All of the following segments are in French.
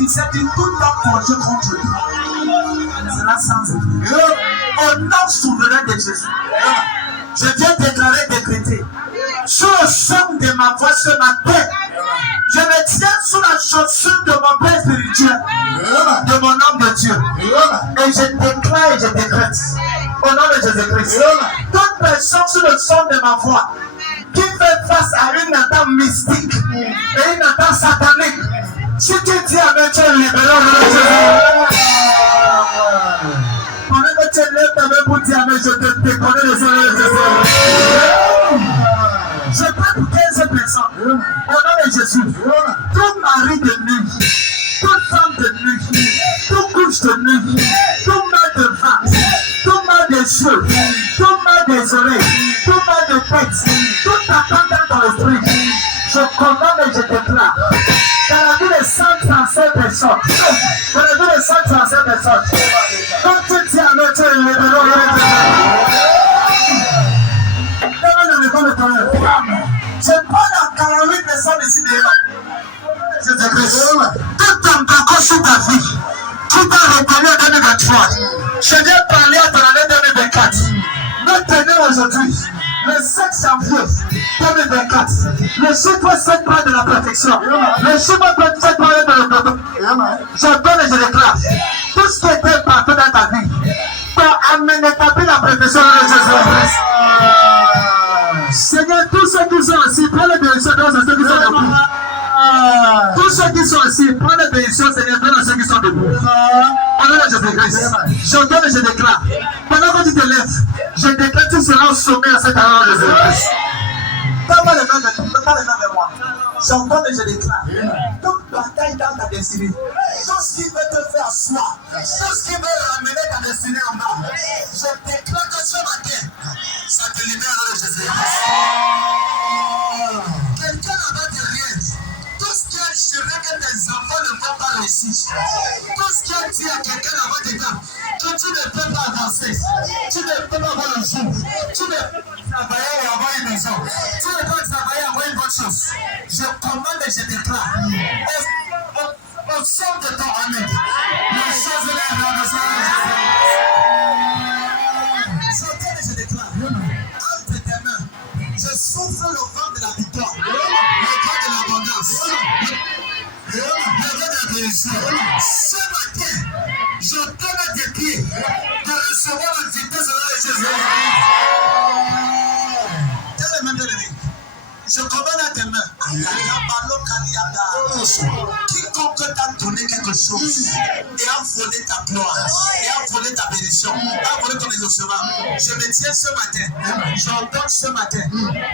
Il s'est dit tout le projet contre lui sera sans effet. Au nom souverain de Jésus, je viens déclarer, décréter sur le son de ma voix ce matin. Je me tiens sous la chaussure de mon Père spirituel, de mon homme de Dieu. Et je déclare et je décrète au nom de Jésus-Christ. Toute personne sous le son de ma voix qui fait face à une attaque mystique et une attaque satanique, si tu dis avec tu es libéré au nom de Jésus. Pendant que tu lèves ta main pour dire mais je te déconne les oreilles de Jésus. Je prie pour 15 personnes au nom de Jésus. Tout mari de nuit, toute femme de nuit, toute couche de nuit, tout mal de face, tout mal des yeux, tout mal des oreilles, tout mal de tête, toute attente dans l'esprit, je commande et je déclare. Dans la vie de 137 personnes, dans la vie de 137 personnes, quand tu dis à notre Dieu, je prends la 48 personnes ici dehors. Je déclare, tout homme d'accord sur ta vie, qui t'a reconnu en 2023, je viens parler à ton année 2024. Nous tenons aujourd'hui le 7 janvier 2024, le chiffre 7 parle de la protection, le chiffre 27 parle de la protection. Je donne et je déclare, tout ce qui était partout dans ta vie, pour amener la protection de Jésus. Seigneur, tous ceux qui sont assis, prends les bénédictions dans ceux qui sont debout. Tous ceux qui sont assis, prends les bénédictions, Seigneur, dans ceux qui sont debout. Au nom de Jésus-Christ, je donne et je déclare. Pendant que tu te lèves, je déclare que tu seras au sommet à cet endroit de Jésus-Christ. Donne-moi les mains de moi. J'entends et je déclare. Toute bataille dans ta destinée, tout ce qui veut te faire asseoir, tout ce qui veut ramener ta destinée en bas, je déclare que ce matin, ça te libère de Jésus. Quelqu'un là-bas derrière, tout ce qui a assuré que tes enfants ne vont pas réussir, tout ce qui a dit à quelqu'un là-bas dedans, que tu ne peux pas avancer, tu ne peux pas avoir le jour, tu ne peux pas travailler et avoir une maison, tu ne peux pas travailler et avoir une bonne chose. Je commande et je déclare au son de ton ami, les choses de la maison. Je déclare, entre tes mains, je souffle le vent de la victoire, le vent de l'abondance, le vent de la bénédiction. Ce matin, je donne à tes pieds de recevoir la vitesse de Jésus. Tiens les mains de l'ennemi. Je commande à tes mains. Quiconque t'a donné quelque chose et a volé ta gloire, et a volé ta bénédiction, a volé ton exaucement, je me tiens ce matin, j'entends ce matin,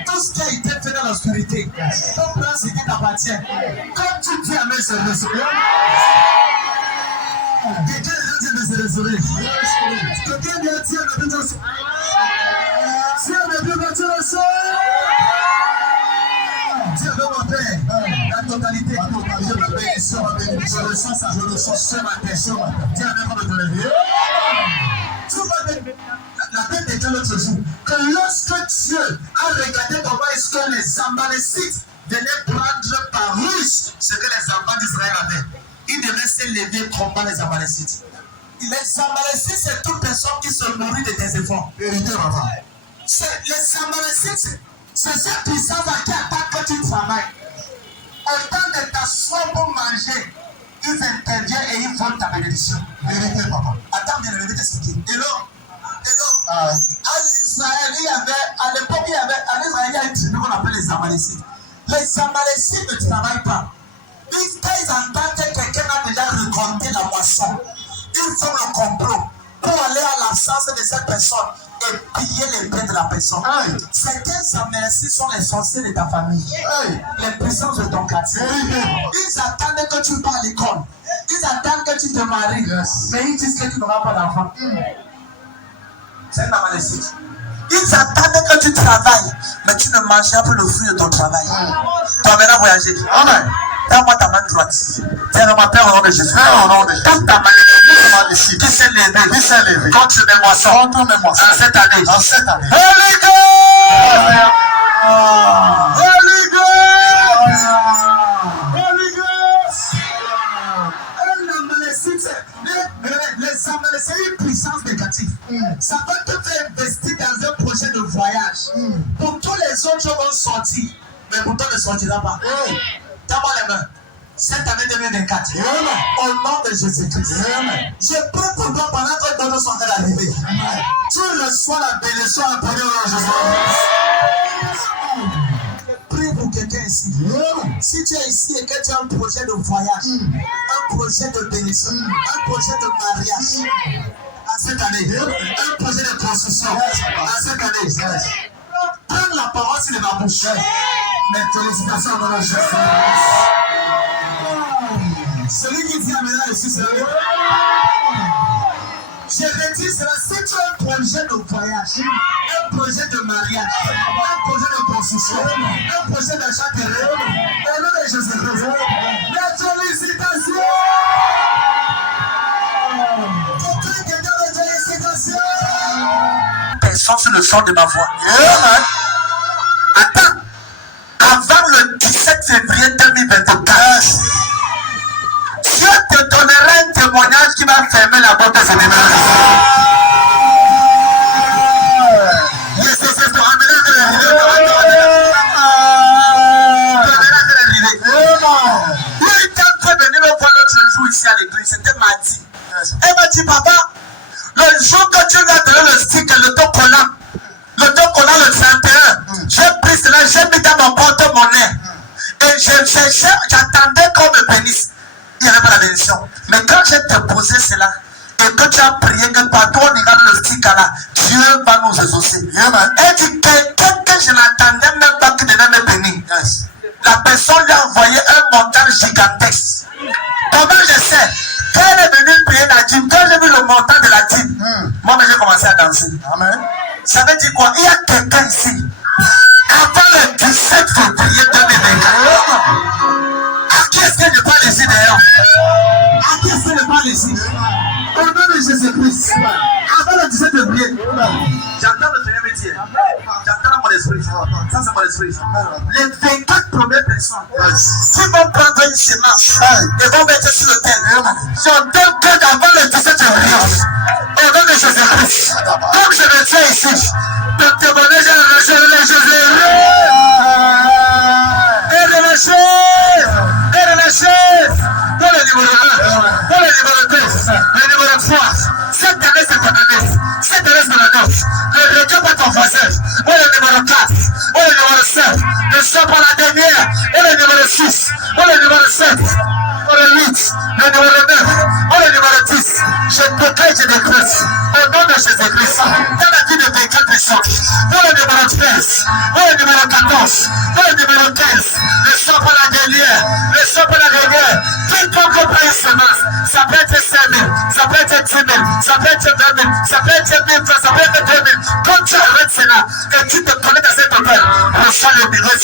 tout ce qui a été fait dans l'obscurité, ton plan, ce qui t'appartient, comme tu dis à mes services, quelqu'un dit mais c'est désolé. Quelqu'un vient dire mais c'est désolé. Si on est bien battu le sol. Dieu veut mon Père, la totalité, je me bénis, je le sens ça, je le sens ce matin, Dieu a même de lever. Tu vas la Bible déclare l'autre jour que lorsque Dieu a regardé comment est-ce que les Amalécites venaient prendre par ruse ce que les enfants d'Israël avaient, ils devaient se lever et combattre les Amalécites. Les Amalécites, c'est toute personne qui se nourrit de tes efforts. Vérité, maman. Les Amalécites, c'est ceux qui savent à qui attaque quand tu travailles. Autant de t'asseoir pour manger, ils interviennent et ils volent ta bénédiction. Vérité, papa. Attends, bien, vérité, c'est qui? Et donc, à l'Israël, à l'époque, il y a une tribu qu'on appelle les Amalécites. Les Amalécites ne travaillent pas. Quand ils entendent que quelqu'un a déjà récolté la moisson, ils font le complot pour aller à l'absence de cette personne et piller les biens de la personne. Certains s'amercient sont les sorciers de ta famille, les puissances de ton quartier. Ils attendent que tu parles à l'école, ils attendent que tu te maries, mais ils disent que tu n'auras pas d'enfant. C'est une malédiction. Ils attendent que tu travailles, mais tu ne mangeras plus le fruit de ton travail. Tu vas maintenant voyager. Amen. Donne-moi ta main droite. Tiens, ma Père, au nom de Jésus. Toute ta malédiction qui s'est levée contre mes moissons en cette année. Holy Ghost! Holy Ghost! Holy Ghost! Les Amalecites, c'est une puissance négative. Ça va te faire investir dans un projet de voyage. Pour tous les autres, gens vont sortir, mais pour toi, ne sortira pas. D'abord les mains. Cette année 2024, au nom de Jésus-Christ, je prie pour toi pendant que les dons sont en train d'arriver. Tu reçois la bénédiction à partir de Jésus-Christ. Je prie pour quelqu'un ici. Si tu es ici et que tu as un projet de voyage, un projet de bénédiction, un projet de mariage, à cette année, un projet de construction, à cette année, prends la parole sur ma bouche. Mes félicitations dans la Jésus. Celui qui dit Amen ici, c'est lui. Je redis cela, si tu as un projet de voyage, un projet de mariage, un projet de construction, un projet d'achat terrain, au nom de Jésus-Christ, mes félicitations. Personne sur le son de ma voix. Attends. Avant le 17 février 2024, Dieu te donnera un témoignage qui va fermer la porte de ce numéro. Ici à l'église, c'était mardi. Elle m'a dit, papa, le jour que tu vas donner le stick, le autocollant le 31, j'ai pris cela, j'ai mis dans mon porte-monnaie. Et j'attendais qu'on me bénisse. Il n'y avait pas la bénédiction. Mais quand j'ai déposé cela, et que tu as prié que partout on regarde le stick là, Dieu va nous exaucer. Elle dit quelqu'un que je n'attendais même pas qui devait me bénir. La personne lui a envoyé un montant gigantesque. Comment je sais? Quand elle est venue prier la dîme, quand j'ai vu le montant de la dîme, moi j'ai commencé à danser. Amen. Ça veut dire quoi? Il y a quelqu'un ici. Avant le 17 février 2024. À qui est-ce que je parle ici d'ailleurs? À qui est-ce que je parle ici? Au nom de Jésus-Christ. Avant le 17 février. J'entends le Seigneur me dire. J'entends dans mon esprit. Ça c'est mon esprit. Les 24 premières personnes qui vont prendre une semence et vont mettre sur le terre. J'entends que avant le 17 février. Au nom de Jésus-Christ. Comme je le tiens ici. De témoigner, j'ai relâché Jésus. Et relâché. Dans le numéro 1, dans le numéro 2, le numéro 3. Cette année, c'est ton année. Cette année, c'est ton année. Ne regarde pas ton voisin. Oh, le numéro 4. Oh, le numéro 7. Ne sois pas la dernière. Oh, le numéro 6. Oh, le numéro 7. Oh, le 8. Le numéro 9. Oh, le numéro 10. Je déclare, je décrète. Au nom de Jésus-Christ. Dans la vie de 24 personnes. Oh, le numéro 13. Oh, le numéro 14. Oh, le numéro 15. Ne sois pas la dernière. Ne sois pas la dernière. Quiconque prend une semence, ça peut être 5 000, ça peut être 10 000, ça peut être 20 000, ça peut être 1000 francs, ça peut être 2 000. Quand tu arrêtes cela et tu te connectes à cet appel, reçois ce miracle,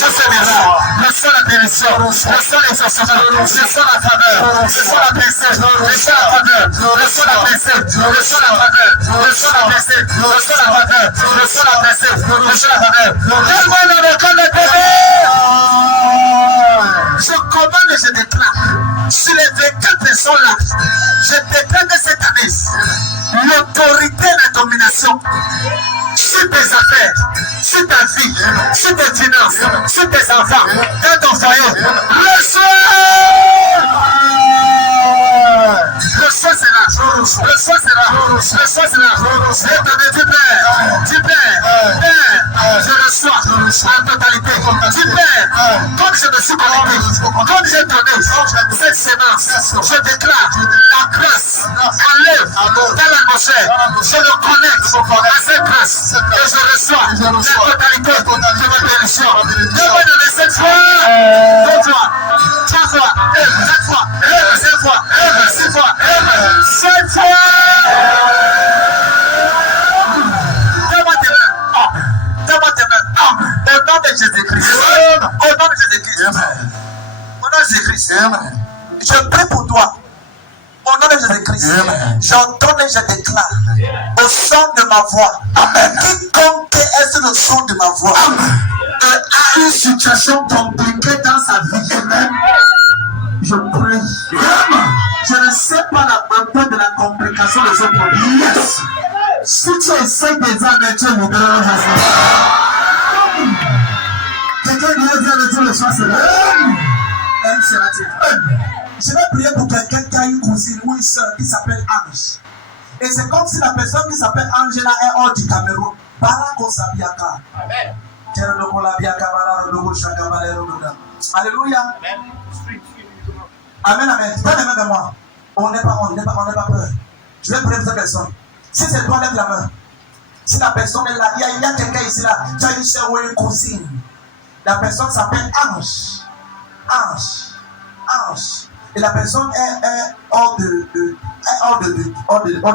reçois la bénédiction, reçois l'exaucement, reçois la faveur, reçois la blessure, reçois la faveur, reçois la blessure, reçois la faveur, reçois la blessure, reçois la faveur, reçois la blessure, reçois la faveur. Donne-moi le record de bébé. Je commande et je déclare sur les 24 personnes là, je déclare que cette année, l'autorité et la domination sur tes affaires, sur ta vie, sur tes finances, sur tes enfants, dans ton foyer, reçois cela, reçois cela. Tu perds, je reçois en totalité, tu perds, comme je me suis connecté, comme j'ai donné, cette sémence. Je déclare la grâce enlève dans l'atmosphère. Je le connecte à cette grâce et je reçois la totalité de ma bénédiction. Demande-le cette fois, deux fois, trois fois, quatre fois, cinq fois, six fois, sept fois. Donne-moi tes mains. Au nom de Jésus-Christ. Au nom de Jésus-Christ. Au nom de Jésus-Christ. Je prie pour toi. Au nom de Jésus-Christ. J'entends et je déclare au son de ma voix. Amen. Quiconque est sur le son de ma voix a une situation compliquée dans sa vie. Amen. Je prie. Je ne sais pas la hauteur de la complication de ce problème. Yes. Si tu essaies déjà de te libérer, quelqu'un doit dire de Dieu le soir, c'est là. Je vais prier pour quelqu'un qui a une cousine ou une soeur qui s'appelle Ange. Et c'est comme si la personne qui s'appelle Angela est hors du Cameroun. Barako Sabiaka. Amen. Alléluia. Amen, amen. Donne la main de moi. On n'est pas peur. Je vais prier pour cette personne. Si c'est toi, lève la main. Si la personne est là, il y a quelqu'un ici là, tu as une soeur ou une cousine. La personne s'appelle Ange. Ange. Et la personne est hors de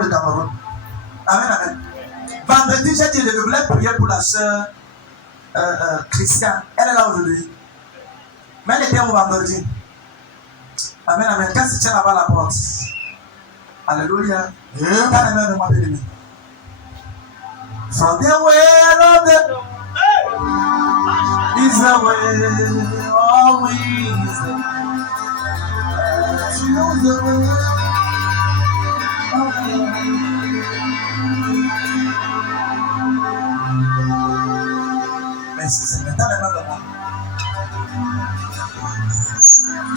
Cameroun. Amen. Vendredi, j'ai dit, je voulais prier pour la soeur Christiane. Elle est là aujourd'hui. Mais elle était au vendredi. Amen. Quand se tient là-bas la porte. Alléluia. Dans les mains de moi, bien-aimé. From the way of the is the way, always to know the way of the merci Seigneur. Dans les mains de moi.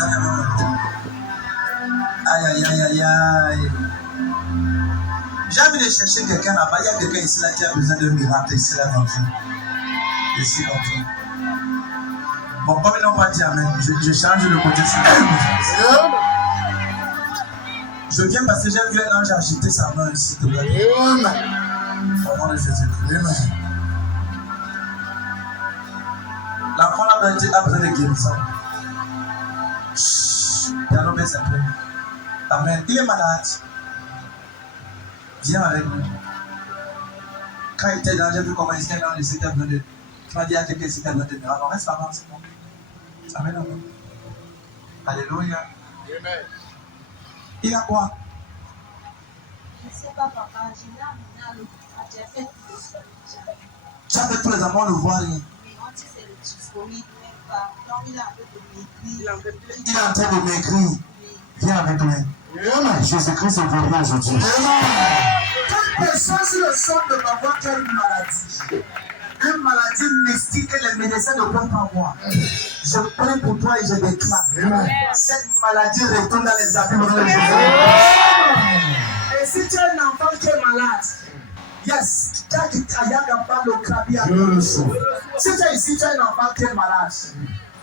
Dans les mains de moi. Aïe. J'ai envie de chercher quelqu'un là-bas. Il y a quelqu'un ici là qui a besoin d'un miracle ici là dans ici dans tout. Bon, comme ils n'ont pas dit amen, je change le côté. Je viens parce que j'ai vu un ange agiter sa main ici. Au nom de Jésus-Christ. L'enfant là a besoin de guérison. Piano baisse un peu. Amen. Il est malade. Viens avec nous. Quand il était dans, j'ai vu comment il était dans les états de. Tu m'as dit à quelqu'un ici qui a besoin de miracle. On reste là-bas, c'est bon. Amen. Alléluia. Amen. Il a quoi? Je ne sais pas, papa. J'ai fait tu as fait tous les amants, on ne voit rien. Oui, on dit que c'est le dysphorie, même pas. Donc il a un peu de maigrir. Il est en train de maigrir. Viens avec lui. Jésus-Christ est venu aujourd'hui. Toute personne sur le sol de ma voix qui a une maladie mystique que les médecins ne peuvent pas voir. Je prie pour toi et je déclare. Cette maladie retourne dans les abîmes de Jésus. Et si tu as un enfant qui est malade, yes, si tu es ici, tu as un enfant qui est malade,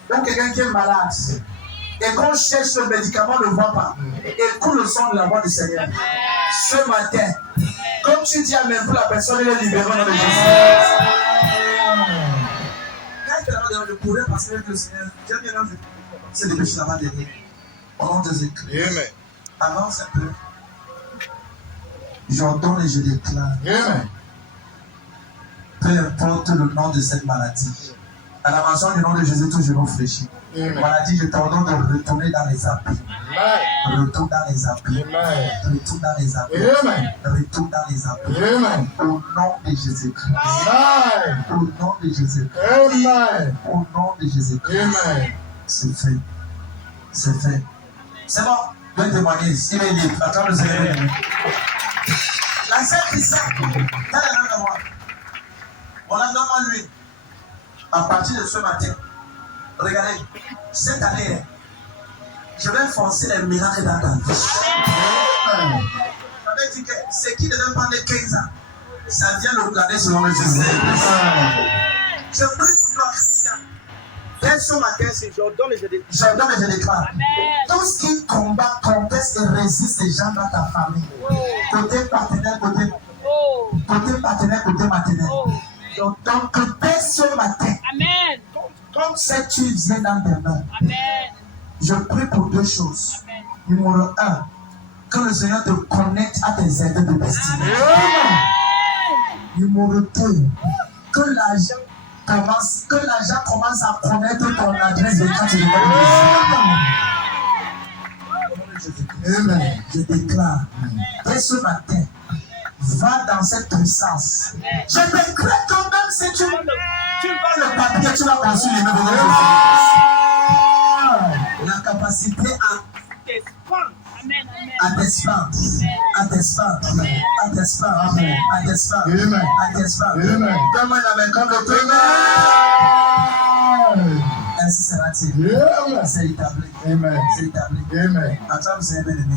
ou quelqu'un qui est malade, et qu'on cherche le médicament, on ne le voit pas. Écoute le son de la voix du Seigneur. Ce matin, comme tu dis amen pour la personne, elle est libérée dans le Jésus. Quand il fait la main, je pourrais passer avec le Seigneur. J'aime bien l'ange. C'est le péché là-bas derrière. Au nom de Jésus-Christ. Avance un peu. J'ordonne et je déclare. Peu importe le nom de cette maladie. À la mention du nom de Jésus, tout genou fléchit. Maladie, je t'ordonne de retourner dans les abîmes. Retourne dans les abîmes. Retourne dans les abîmes. Retourne dans les abîmes. Au nom de Jésus-Christ. Au nom de Jésus-Christ. Au nom de Jésus-Christ. C'est fait. C'est fait. C'est bon. Je vais témoigner. Il est libre. Attends le Seigneur. La sœur Christiane, dans les mains de moi. On a demandé lui. À partir de ce matin, regardez, cette année, je vais forcer les miracles dans ta vie. J'avais dit que ce qui devait prendre 15 ans, ça vient le regarder selon le Jésus. Je prie pour toi, Christian. Dès ce matin, c'est j'ordonne et je déclare. Tout tout ce qui combat, conteste et résiste les gens dans ta famille. Côté partenaire, côté partenaire, côté maternel. Donc, dès ce matin, comme ça tu viens dans tes mains, je prie pour deux choses. Numéro 1, que le Seigneur te connecte à tes aides de destinée. Numéro 2, que l'argent commence à connaître ton adresse de quand tu Amen. Je déclare, dès ce matin, va dans cette puissance. Je déclare quand même si tu vas le papier, tu vas construire les nouveaux. La capacité à t'expandre. Donne-moi la main comme le Père. Ainsi sera-t-il. C'est établi. C'est établi. Attends, vous avez bien aimé.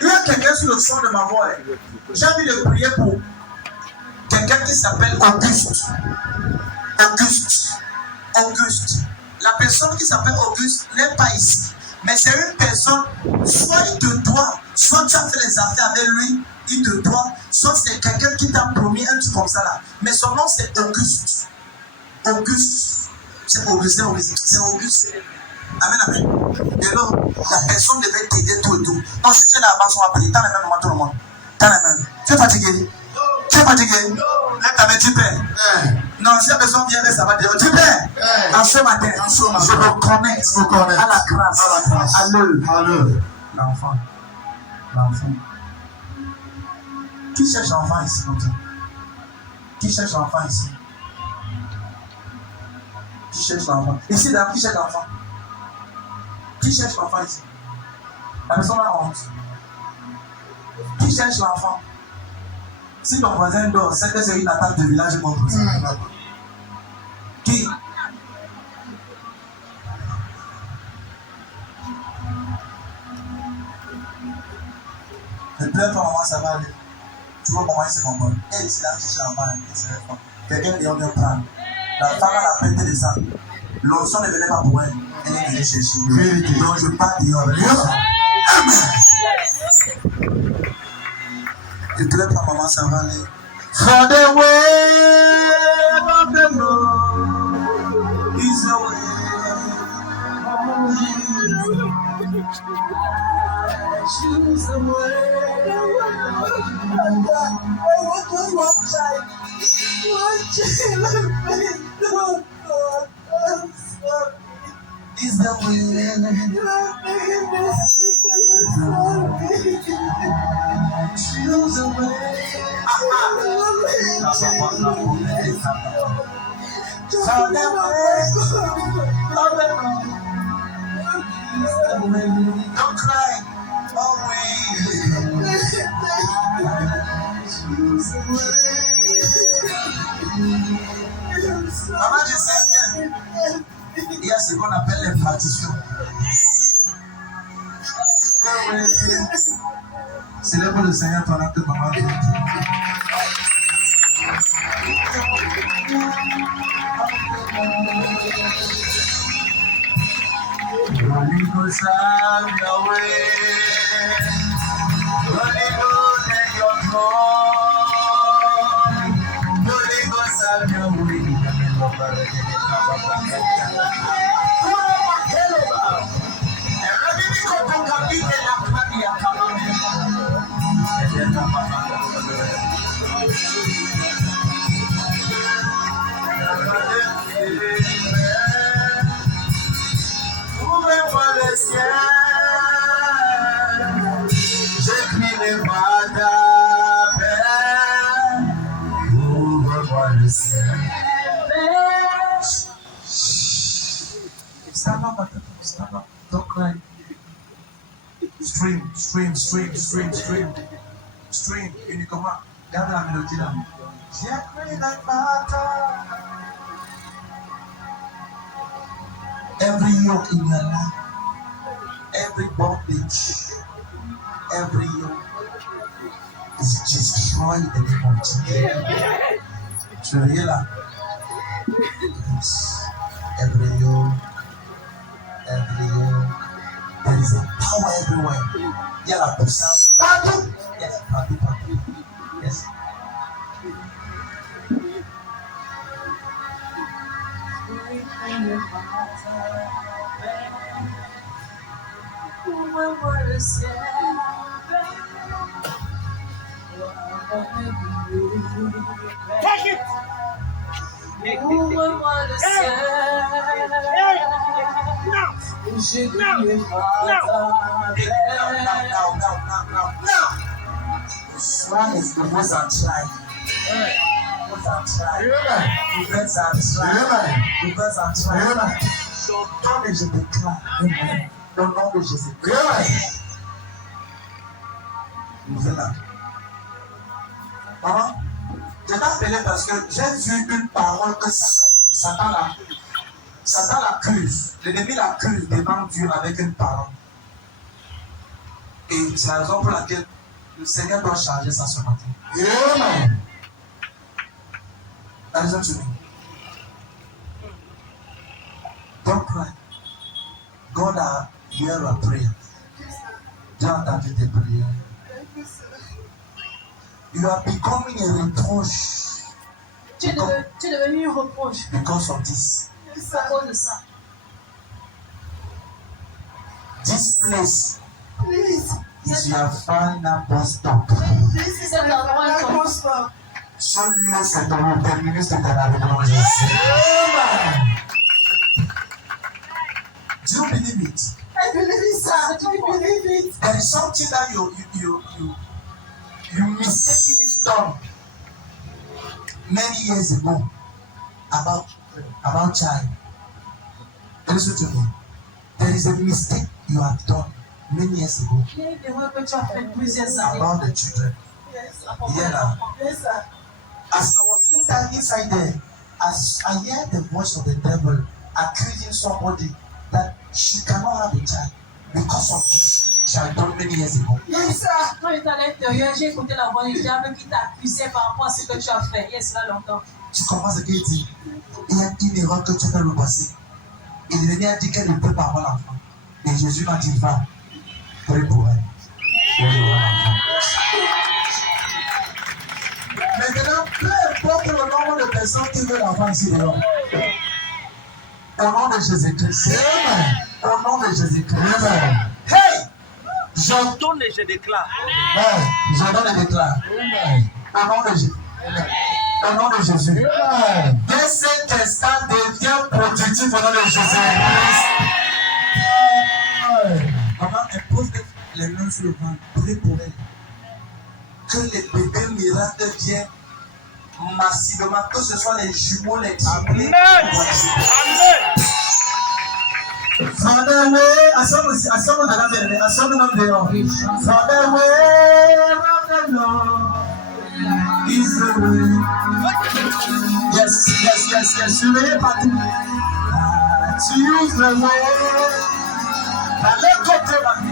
Il y a quelqu'un sur le son de ma voix. J'ai envie de prier pour quelqu'un qui s'appelle Auguste. Auguste. La personne qui s'appelle Auguste n'est pas ici. Mais c'est une personne, soit il te doit, soit tu as fait les affaires avec lui, il te doit, soit c'est quelqu'un qui t'a promis un truc comme ça là. Mais son nom c'est Auguste. Auguste. C'est Auguste. Amen. Et donc, la personne devait t'aider tout et tout. Donc, si tu es là-bas, on va appeler. T'as la même moment tout le monde. T'as la même. Tu es fatigué? Tu es fatigué? Lève ta main, tu paies. Non, si la personne vient, ça va dire, tu paies. En ce matin, je me connecte à la grâce, à l'œuvre. L'enfant. Qui cherche l'enfant ici? Qui cherche l'enfant ici? Qui cherche l'enfant? Ici, là, qui cherche l'enfant? Qui cherche l'enfant ici? La personne a honte. Qui cherche l'enfant? Si ton voisin dort, c'est que c'est une attaque de village contre ça. Qui? Ne pleure pas, maman, ça va aller. Tu vois comment il se comporte. Elle ici, là, cherche l'enfant, elle se répond. Quelqu'un vient prendre. La femme a la peine de ça. L'onction ne venait pas pour elle. Elle est venue chercher. Donc je pars dehors. Je pleure pas, maman, ça va aller. For the way of the Lord is the way. Choose the way. Is the way. Choose the way. Don't cry. Maman, je sais bien. Il y a ce qu'on appelle les partitions. Célèbre le Seigneur pendant que maman vient. Holy Ghost, have your way. Holy Ghost, take your throne. Holy Ghost, have your way. Ouvre-moi le ciel, j'écris les voix d'appel. Ouvre-moi le ciel. Stand up, don't cry. Stream, uniquement. Garde la mélodie là. J'ai écrit les matin. Every yoke in your life, every bondage, every yoke is destroyed in the name of Jesus. Tu es là? Yes. Every yoke. There is a power everywhere. Il y a la puissance partout. Yes, partout. Yes. Take it! Now. One is the most I'm trying. Because I'm trying. Ton et je déclare. Amen. Au nom de Jésus. Nous là. Maman, je t'ai appelé parce que j'ai vu une parole que Satan l'accuse. L'ennemi l'accuse devant Dieu avec une parole. Et c'est la raison pour laquelle le Seigneur doit changer ça ce matin. Amen. Listen to me. Don't cry. God has heard a prayer. Dieu a entendu tes prières. You are becoming a reproach. Tu es devenu un reproche. Because of this. À cause de ça. This place is your final bus stop. C'est l'endroit où Ce lieu, c'est ton terminus de ta vie dans Jésus. Do you believe it? I believe it, sir. I believe it. There is something that you mistakenly done many years ago about child. Listen to me. There is a mistake you have done many years ago about the children. Yes, sir. As I was inside there, as I heard the voice of the devil accusing somebody that she cannot have a child because of this she had done many years ago. Yes, sir. Quand il est à l'intérieur, j'ai écouté la voix du diable qui t'a accusé par rapport à ce que tu as fait. Il y a cela longtemps. Tu comprends ce qu'il dit? Il y a une erreur que tu fais le passé. Et l'ennemi a dit qu'elle ne peut pas avoir l'enfant. Et Jésus m'a dit, va, prie pour elle. Elle aura l'enfant. Maintenant, peu importe le nombre de personnes qui veulent l'enfant ici dehors. Au nom de Jésus-Christ. Amen. Au nom de Jésus-Christ. Amen. Hey! J'entends et je déclare. Hey, j'entends et déclare. Au nom de Jésus. Au nom de Jésus. Dès cet instant, devient productif au nom de Jésus-Christ. Maman, elle pose les mains sur le ventre. Prie pour elle. Que les bébés miracles viennent massivement, que ce soit les jumeaux, les triplés. Amen. From the way, I saw the Lord is the way. Yes. You may have to use the way. And let go to me.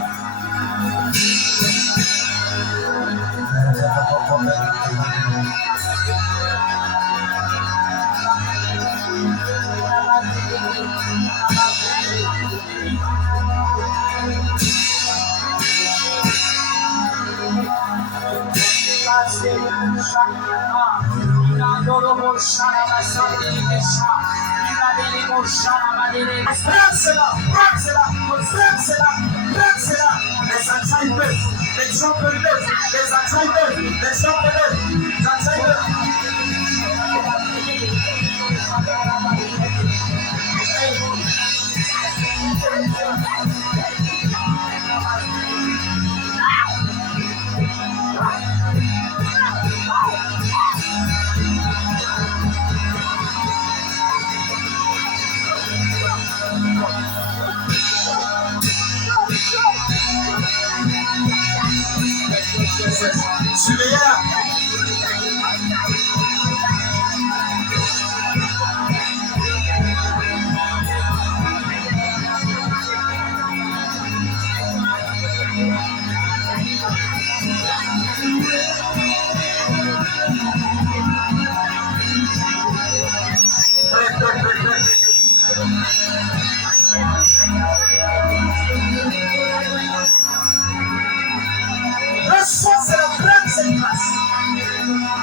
Reçois, c'est la grâce, c'est la grâce.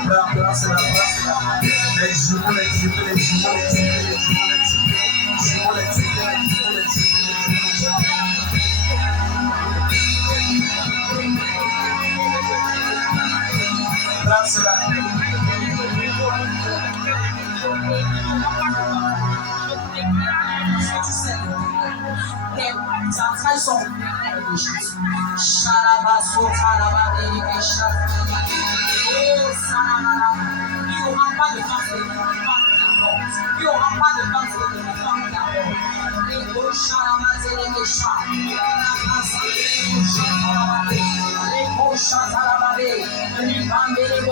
La grâce, c'est la grâce. Les jumeaux, les jumeaux, les jumeaux, les jumeaux, les jumeaux, les jumeaux, les jumeaux, les jumeaux, grâce, c'est la Les entrailles sont de Jésus. Il n'y aura pas de temps de il n'y aura pas de temps de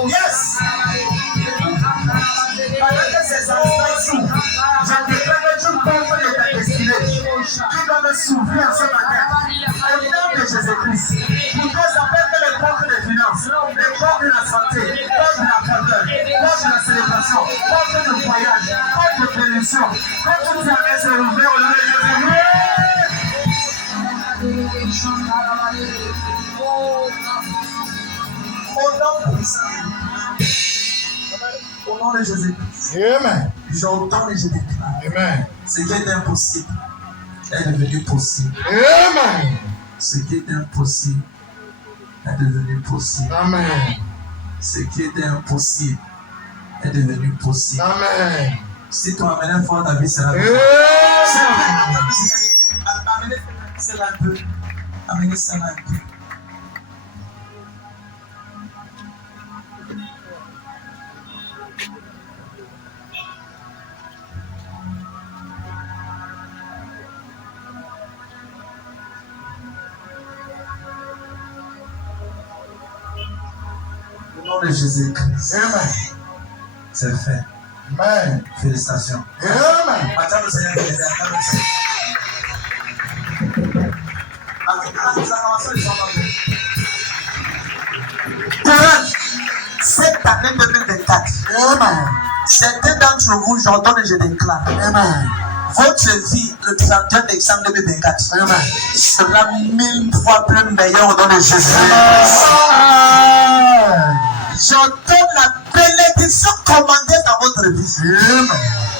yes! Pendant que ces instants s'ouvrent, je déclare que tu portes de ta destinée. Tu dois me s'ouvrir ce matin. Au nom de Jésus-Christ. Pour que ça peut être le porte des finances, le porte de la santé, le porte de la faveur, le porte de la célébration, le porte de voyage, le porte de bénédiction. Quand tu nous amènes se rouvrir au nom de Jésus. Au nom puissant. Au nom de Jésus-Christ. Amen. J'entends et je déclare. Amen. Ce qui est impossible est devenu possible. Amen. Ce qui est impossible est devenu possible. Amen. Ce qui était impossible est devenu possible. Amen. Si tu amènes fort ta vie, c'est la vie. Amen. Amenez cela un peu. Amenez cela un peu. Au nom de Jésus-Christ. Amen. C'est fait. Amen. Félicitations. Amen. Attends le Seigneur qui est là. Attends le Seigneur. Cette année 2024, Amen. certains d'entre vous, j'entends et je déclare, Amen. votre vie, le 31 décembre 2024, Amen. sera 1000 fois plus meilleur au nom de Jésus. Amen. J'entends la bénédiction commandée dans votre vie. Amen.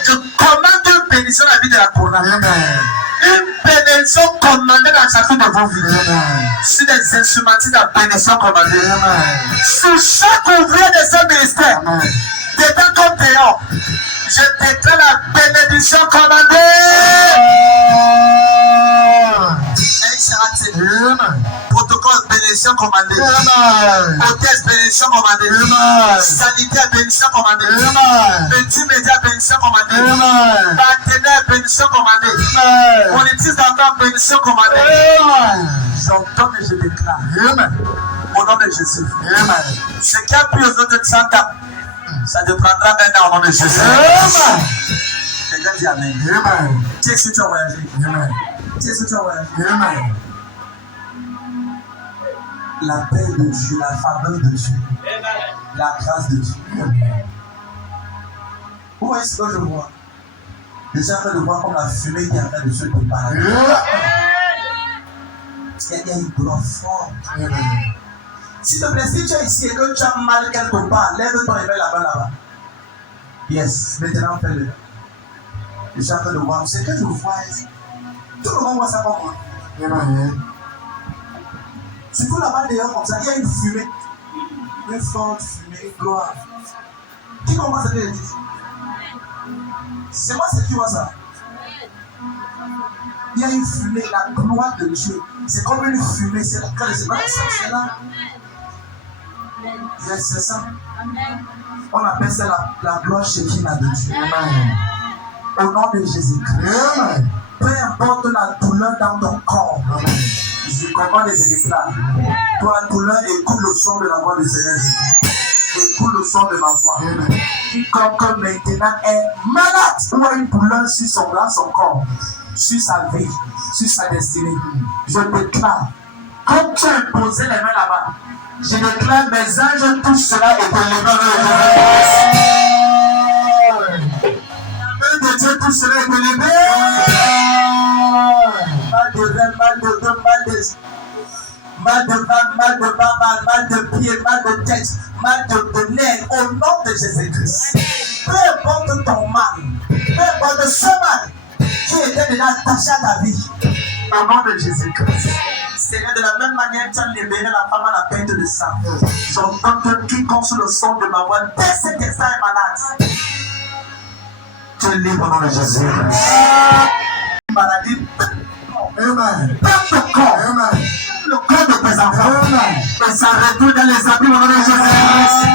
Je commande une bénédiction dans la vie de la couronne. Amen. Une bénédiction commandée dans chacune de vos vies. Amen. Sur des instruments de la bénédiction commandée. Amen. Sur chaque ouvrier de ce ministère, Amen. dedans comme dehors, je déclare la bénédiction commandée. Amen. Protocole bénédiction commandée. Amen. Hôtesse bénédiction commandée. Amen. Sanitaire bénédiction commandée. Amen. Petit média bénédiction commandée. Amen. Partenaire bénédiction commandée. Amen. Politique d'entente bénédiction commandée. Amen. J'entends et je déclare Amen. au nom de Jésus. Amen. Ce qui a pris aux autres de 100 ans, ça te prendra un an au nom de Jésus. Amen. Quelqu'un dit Amen. Amen. Tu es sûr que tu as voyagé. Amen. Tu es sûr que tu as voyagé. Amen. La paix de Dieu, la faveur de Dieu, la grâce de Dieu. Vous voyez ce que je vois? Je suis en train de voir comme la fumée qui est en train de se préparer. Il y a une gloire forte. S'il te plaît, si tu es ici et que tu as mal quelque part, lève-toi et mets la main là-bas. Yes, maintenant fais-le. Je suis en train de voir. C'est que je vois. Tout le monde voit ça comme moi. Amen. Surtout là-bas dehors comme ça, il y a une fumée. Une forte fumée, une gloire. Qui commence à te le dire? C'est moi c'est qui voit ça. Il y a une fumée, la gloire de Dieu. C'est comme une fumée, c'est la c'est pas ça, c'est là. Yes, c'est ça. On appelle ça la gloire Shekinah de Dieu. Amen. Au nom de Jésus-Christ. Amen. Peu importe la douleur dans ton corps. Amen. Je commande et je déclare. Toi, douleur, écoute le son de la voix du Seigneur Jésus. Écoute le son de ma voix. Amen. Quiconque maintenant est malade ou a une douleur sur son corps, sur sa vie, sur sa destinée, je déclare, comme tu as posé les mains là-bas, je déclare mes anges touchent cela et te libèrent. La main de Dieu touche cela et te libère. cervelle, mal de dos, mal de ventre, mal de bas, mal de pied, mal de tête, mal de nez, au nom de Jésus-Christ. Peu importe ton mal, peu importe ce mal qui était déjà attaché à ta vie, au nom de Jésus-Christ. Seigneur, de la même manière, tu as libéré la femme à la perte de sang. J'entends que quiconque sous le son de ma voix, dès cet instant est malade. Tu es libre au nom de Jésus-Christ. Maladie, amen. Perte de corps, amen. Le corps de tes enfants, amen. Et ça retourne dans les habits au nom de Jésus-Christ.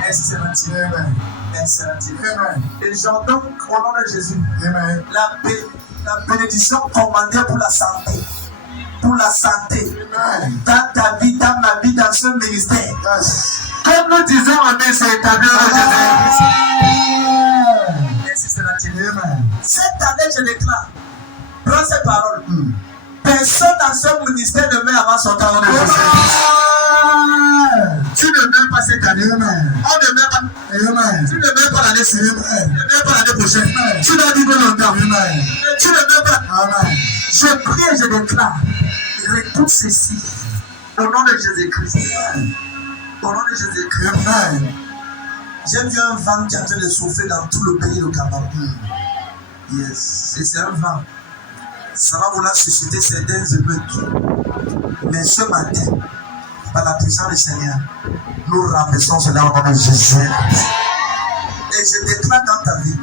Merci Seigneur. Amen. Merci Seigneur. Amen. Et j'entends au nom de Jésus, amen. La bénédiction commandée pour la santé. Pour la santé. Amen. Dans ta vie, dans ma vie, dans ce ministère. Yes. Comme nous disons, amen, c'est établi au nom de Jésus-Christ. Merci Seigneur. Amen. Cette année, je déclare, prends ces paroles. Personne dans ce ministère ne met avant son temps au nom de Jésus-Christ. Tu ne mets pas cette année. Amen. On ne met pas. Amen. Tu ne mets pas l'année suivante. Tu ne mets pas l'année prochaine. Amen. Tu dois vivre longtemps. Amen. Tu ne mets pas. Amen. Je prie et je déclare. Écoute ceci. Au nom de Jésus-Christ. Au nom de Jésus-Christ. Amen. J'ai vu un vent qui est en train de souffler dans tout le pays du Cameroun. Yes. Et c'est un vent. Ça va vouloir susciter certaines émeutes. Mais ce matin, par la puissance du Seigneur, nous renversons cela au nom de Jésus. Et je déclare dans ta vie,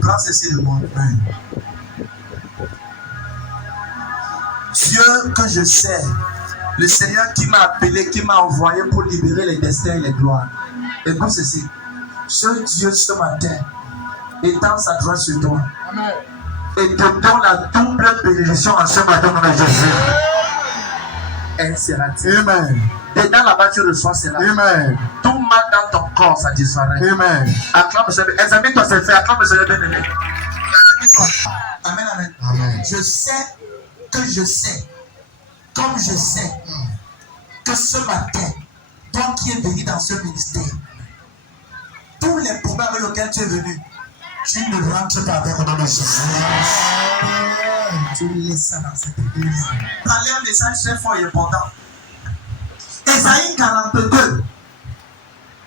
prends ceci de moi. Dieu que je sais, le Seigneur qui m'a appelé, qui m'a envoyé pour libérer les destins et les gloires. Écoute ceci, ce Dieu ce matin étend sa droite sur toi. Amen. Et te donne la double bénédiction en ce matin au nom de Jésus. Amen. Et dans la voiture de soi, c'est là. Amen. Tout mal dans ton corps, ça disparaît. Amen. Acclame le Seigneur. Examine-toi, c'est fait. Acclame le Seigneur bien-aimé. Amen, amen. Amen. Je sais, comme je sais, que ce matin, toi qui es venu dans ce ministère, tous les problèmes avec lesquels tu es venu, tu ne rentres pas avec au nom de Jésus. Tu laisses ça dans cette église. Parlez un message très fort et important. Ésaïe 42.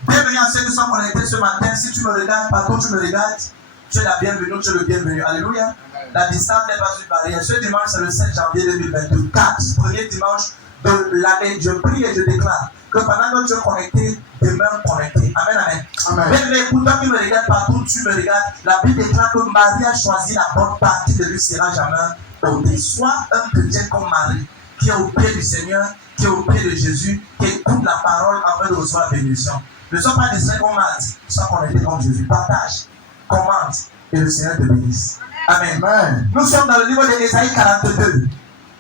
Bienvenue à ceux qui sont connectés ce matin. Si tu me regardes, partout tu me regardes, tu es la bienvenue, tu es le bienvenu. Alléluia. La distance n'est pas une barrière. Ce dimanche, c'est le 7 janvier 2024. Premier dimanche de l'année. Je prie et je déclare que pendant que tu es connecté, demeure connecté. Amen, amen. Même écoute, toi qui me regardes partout, tu me regardes. La Bible déclare que Marie a choisi la bonne partie de lui sera jamais ôtée. Sois un chrétien comme Marie, qui est au pied du Seigneur, qui est au pied de Jésus, qui écoute la parole afin de recevoir la bénédiction. Ne sois pas distrait comme Marie, sois connecté comme Jésus. Partage, commente, et le Seigneur te bénisse. Amen. Amen. Nous sommes dans le livre d'Ésaïe 42.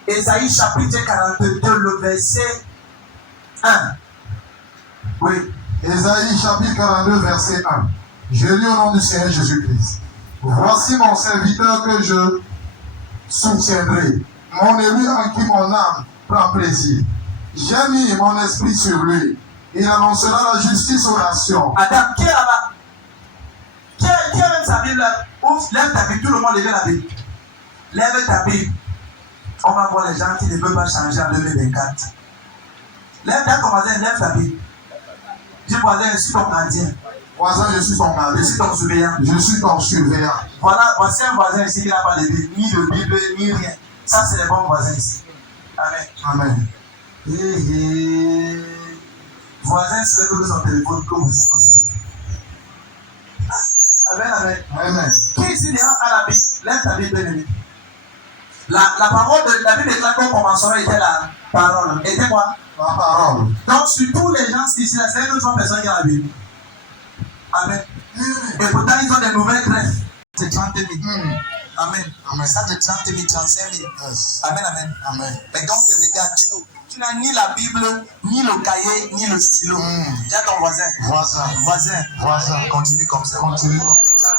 Ésaïe chapitre 42, le verset 1. Oui. Ésaïe chapitre 42, verset 1. Je lis au nom du Seigneur Jésus-Christ. Voici mon serviteur que je soutiendrai, mon élu en qui mon âme prend plaisir. J'ai mis mon esprit sur lui. Il annoncera la justice aux nations. Adam, qui est là-bas? Qui a même sa Bible là? Ouf, lève ta Bible, tout le monde lève la Bible. Lève ta Bible. On va voir les gens qui ne veulent pas changer en 2024. Lève ta voisin, lève ta Bible. Dis voisin, je suis ton gardien. Voisin, je suis ton gardien. Je suis ton surveillant. Je suis ton surveillant. Voilà, voici un voisin ici qui n'a pas de Bible, ni de Bible, ni rien. Ça, c'est les bons voisins ici. Amen. Amen. Voisin, c'est le son téléphone comme ça. Amen, amen. Amen. Qui ici déjà a la Bible? Lève ta Bible, bien-aimé. La parole de la Bible déclare qu'au commencement était la parole. Était quoi? La parole. Donc, sur tous les gens ici, c'est une autre personne qui a la Bible. Amen. Et pourtant, ils ont des nouvelles greffes. C'est 30 000. Amen. Amen. Ça, c'est 30 000, 35 000. Yes. Amen, amen. Amen. Mais donc, regarde, tu n'as ni la Bible, ni le cahier, ni le stylo. Dis à ton voisin. Voisin. Continue comme ça. Continue comme ça.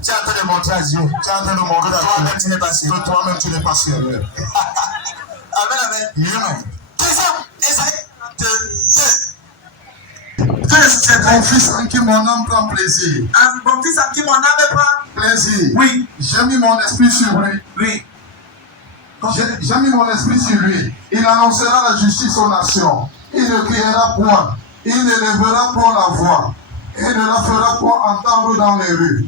Tu es en train de montrer à Dieu. Tu es en train de montrer à toi-même, tu n'es pas sûr. Toi-même, tu n'es pas sûr. Amen, amen. Amen. Ésaïe 42. Que le soutiendrai. Mon fils en qui mon âme prend plaisir. Mon fils en qui mon âme prend Plaisir. Oui. J'ai mis mon esprit sur lui. Oui. J'ai mis mon esprit sur lui. Il annoncera la justice aux nations. Il ne criera point. Il ne lèvera point la voix. Et ne la fera point entendre dans les rues.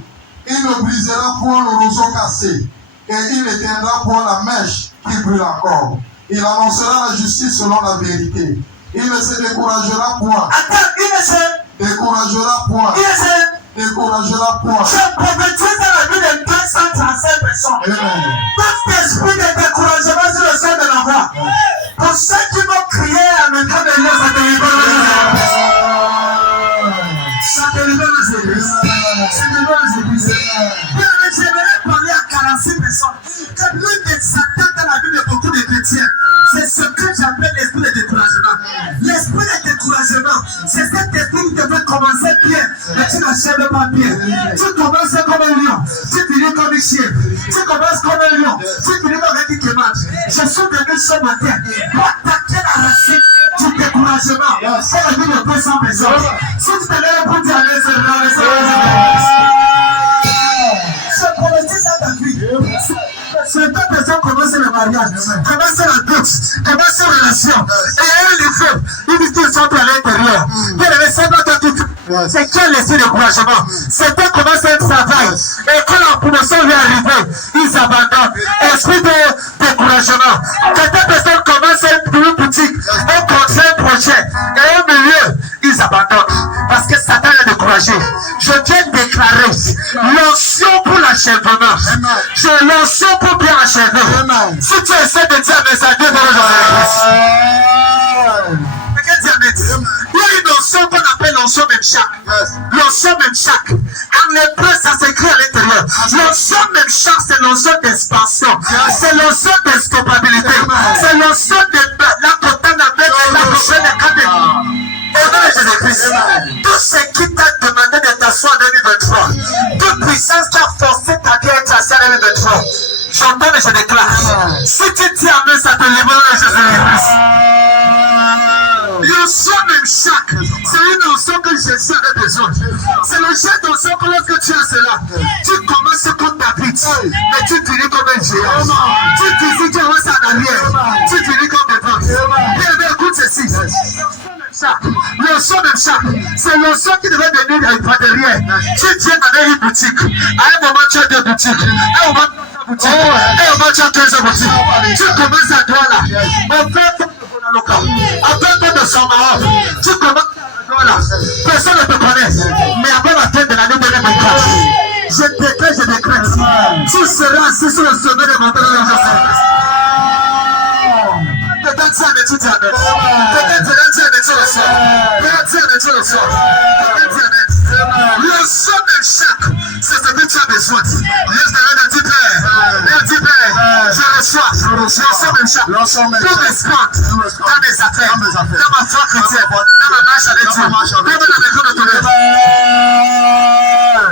Il ne brisera point le roseau cassé. Et il n'éteindra point la mèche qui brûle encore. Il annoncera la justice selon la vérité. Il ne se découragera point. Attends, il ne se Découragera point. Découragera point. Je prophétise dans la vie de 235 personnes. Amen. Tout esprit de découragement sur le sol de la voix. Pour ceux qui vont crier en même temps de Dieu, ça te libère. Ça te libère les églises. Ça te libère les églises. J'aimerais parler à 46 personnes. Que l'une des attaques dans la vie de beaucoup de chrétiens, c'est ce que j'appelle l'esprit de découragement. L'esprit de découragement, c'est cet esprit qui te fait commencer bien, mais tu n'achèves pas bien. Tu commences comme un lion, tu finis comme un chien. Tu commences comme un lion, tu finis comme un qui te mange. Je suis venu ce matin pour attaquer la racine du découragement. C'est la vie de 200 personnes. Si tu te lèves pour dire allez, c'est je prophétise à ta vie. C'est deux personnes commencent le mariage, commencent la dot, commencent la relation. Et elles les font. Ils disent qu'ils sont à l'intérieur. C'est quel esprit de découragement? Certains commencent un travail. Et quand la promotion vient arriver, ils abandonnent. Esprit de découragement. Certaines personnes commencent une boutique, un contrat, un projet. Et au milieu, ils abandonnent. Parce que Satan est découragé. Je viens de déclarer l'onction pour l'achèvement. L'onction pour bien achever. Si tu essaies de dire mes adieux dans il y a une notion qu'on appelle l'onction Memchak. L'onction Memchak. En hébreu, ça s'écrit à l'intérieur. L'onction Memchak, c'est l'onction d'expansion. C'est l'onction d'escopabilité. C'est l'onction de la cotane avec la prochaine académie. Au nom de Jésus-Christ, tout ce qui t'a demandé de t'asseoir en 2023, toute puissance qui a forcé ta vie à être assise en 2023, j'entends et je déclare, si tu dis amen, ça te libère de Jésus-Christ. L'onction Memchak, c'est une onction que Jésus avait besoin. C'est le genre d'onction que lorsque tu as cela, tu commences comme David, mais tu finis comme un géant. Tu dis, tu avances en arrière, tu finis comme devant. Bien, écoute ceci. L'onction Memchak, c'est l'onction qui devait venir à une pâterière. Tu viens avec une boutique. À un moment, tu as deux boutiques. À un moment, tu as un moment, tu as 15 boutiques. Tu commences à toi là. Après de son mari, tu commences à toi là. Personne ne te connaît. Mais avant la fin de l'année 2024, je décrète. Tu seras assis sur le sommet de mon trône. Peut-être tu as des trucs à mettre. Peut-être tu as des trucs à mettre. Peut-être tu as des trucs à mettre. Le son de chaque, c'est ce que tu as besoin. Laisse de dire Père, je reçois le son de chaque. Tout l'espoir dans mes affaires, dans ma foi chrétienne, dans ma marche avec Dieu, dans ma maison de ton œuvre.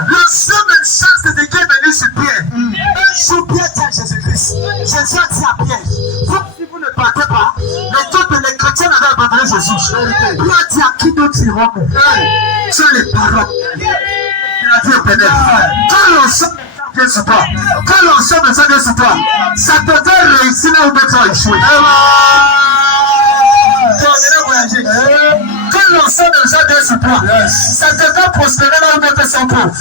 Le son de chaque, c'est ce qui est venu sur Pierre. Un jour, Pierre dit à Jésus-Christ. Jésus a dit à Pierre, si vous ne partez pas, mais toutes les chrétiens avaient abandonné Jésus. Pierre dit à qui d'autre iront? Tu as les paroles. Quand l'onction vient sur toi, quand l'onction vient sur toi, ça te fait réussir là où tu as échoué. Quand l'onction vient sur toi, ça te fait prospérer là où tu es sans pauvre.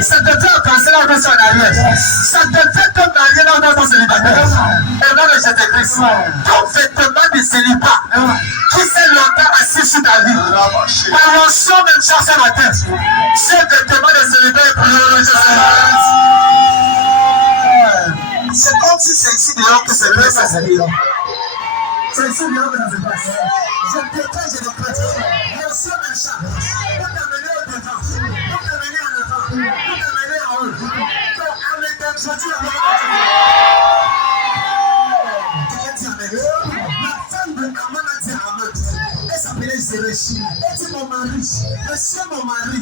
Ça te fait avancer là où tu es en arrière. Ça te fait comme marier là où tu es célibataire. Et là, je t'écris, ton vêtement de célibat qui s'est longtemps assis sur ta vie, par l'onction même chasse à ma tête, ce vêtement de célibat est pour le Jésus. C'est comme si c'est ici dehors que c'est vrai, ça c'est dehors. C'est ici dehors que ça se passe. Je déclare, je déclare. L'onction même chasse. Pour t'amener au devant, pour t'amener en avant, pour t'amener en haut. Donc, en étant aujourd'hui, la femme de Aman a dit à Aman, elle s'appelait Zéréchi. Elle dit, mon mari, monsieur mon mari,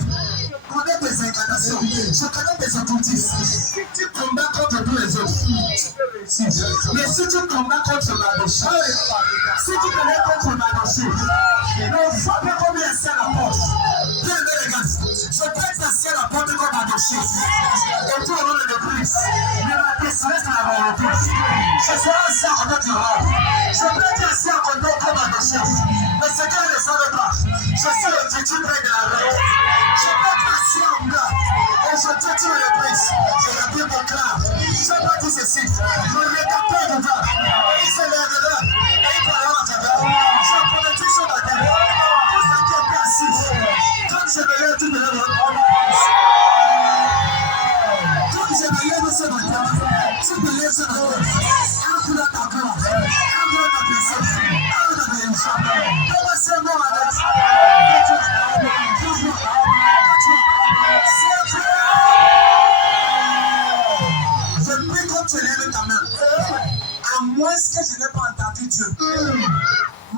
connais tes incantations, je connais tes objectifs. Si tu combats contre tous les autres, tu peux réussir. Mais si tu combats contre ma bouche, si tu connais contre ma bouche, ne vois pas combien c'est à la porte. regarde. Je peux exercer la porte comme adoché. Et tout au long de plus. Mais ma destinée, c'est la volonté. Je serai assis à côté du roi. Je peux être assis à côté comme adoché. Mais ce qu'elle ne savait pas, je suis le titre près de la reine. Je peux être assis en bas. Et je te tue le prince. Je reviens mon clan. Je peux dire ceci. Je vais taper dedans. Il se lèvera. Et il parlera dedans. Je prophétise sur la terre. Pour ceux qui étaient assis. Quand je me lève, tu me lèves. Quand je me lève ce matin, tu me lèves ce matin. Un coup dans ta gloire. Un coup dans ta puissance. Un coup dans ta bénédiction. Commencez-moi avec ça. Je prie comme tu lèves ta main. À moins que je n'ai pas entendu Dieu.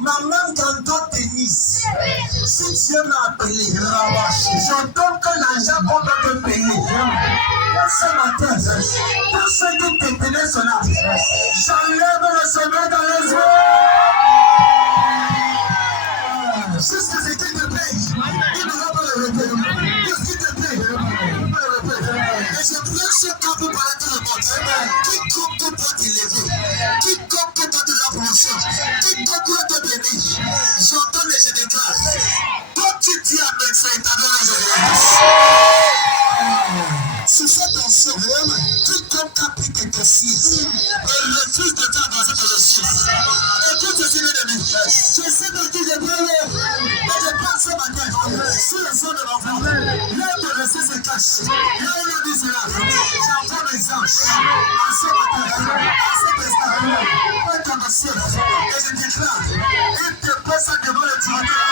Maman Ganto Denis, si Dieu m'a appelé, je donne que l'argent qu'on doit te payer. Ce matin, pour ceux qui t'éteignaient cela, j'enlève le sommeil dans les yeux. Jusqu'à ce qu'il te paye, il ne va pas le repayer. Jusqu'à ce qu'il te paye, il ne va pas le repayer. Et je prie ce temps pour parler tout le monde. Quiconque peut t'élever, quiconque peut te la promotion, quiconque peut te bénir, j'entends et je déclare. Quand tu dis Amen, ça est ta mère sous cette tension, quiconque a pris tes dossiers et refuse de faire avancer tes dossiers. Écoute ceci, mes amis. Je sais de qui je parle, mais je parle ce matin sur le son de l'enfant. Là où le dossier se cache, là où la vie se lave, j'entends mes anges. À ce matin, à cet instant, prends ton dossier et je déclare, il te passe devant le directeur.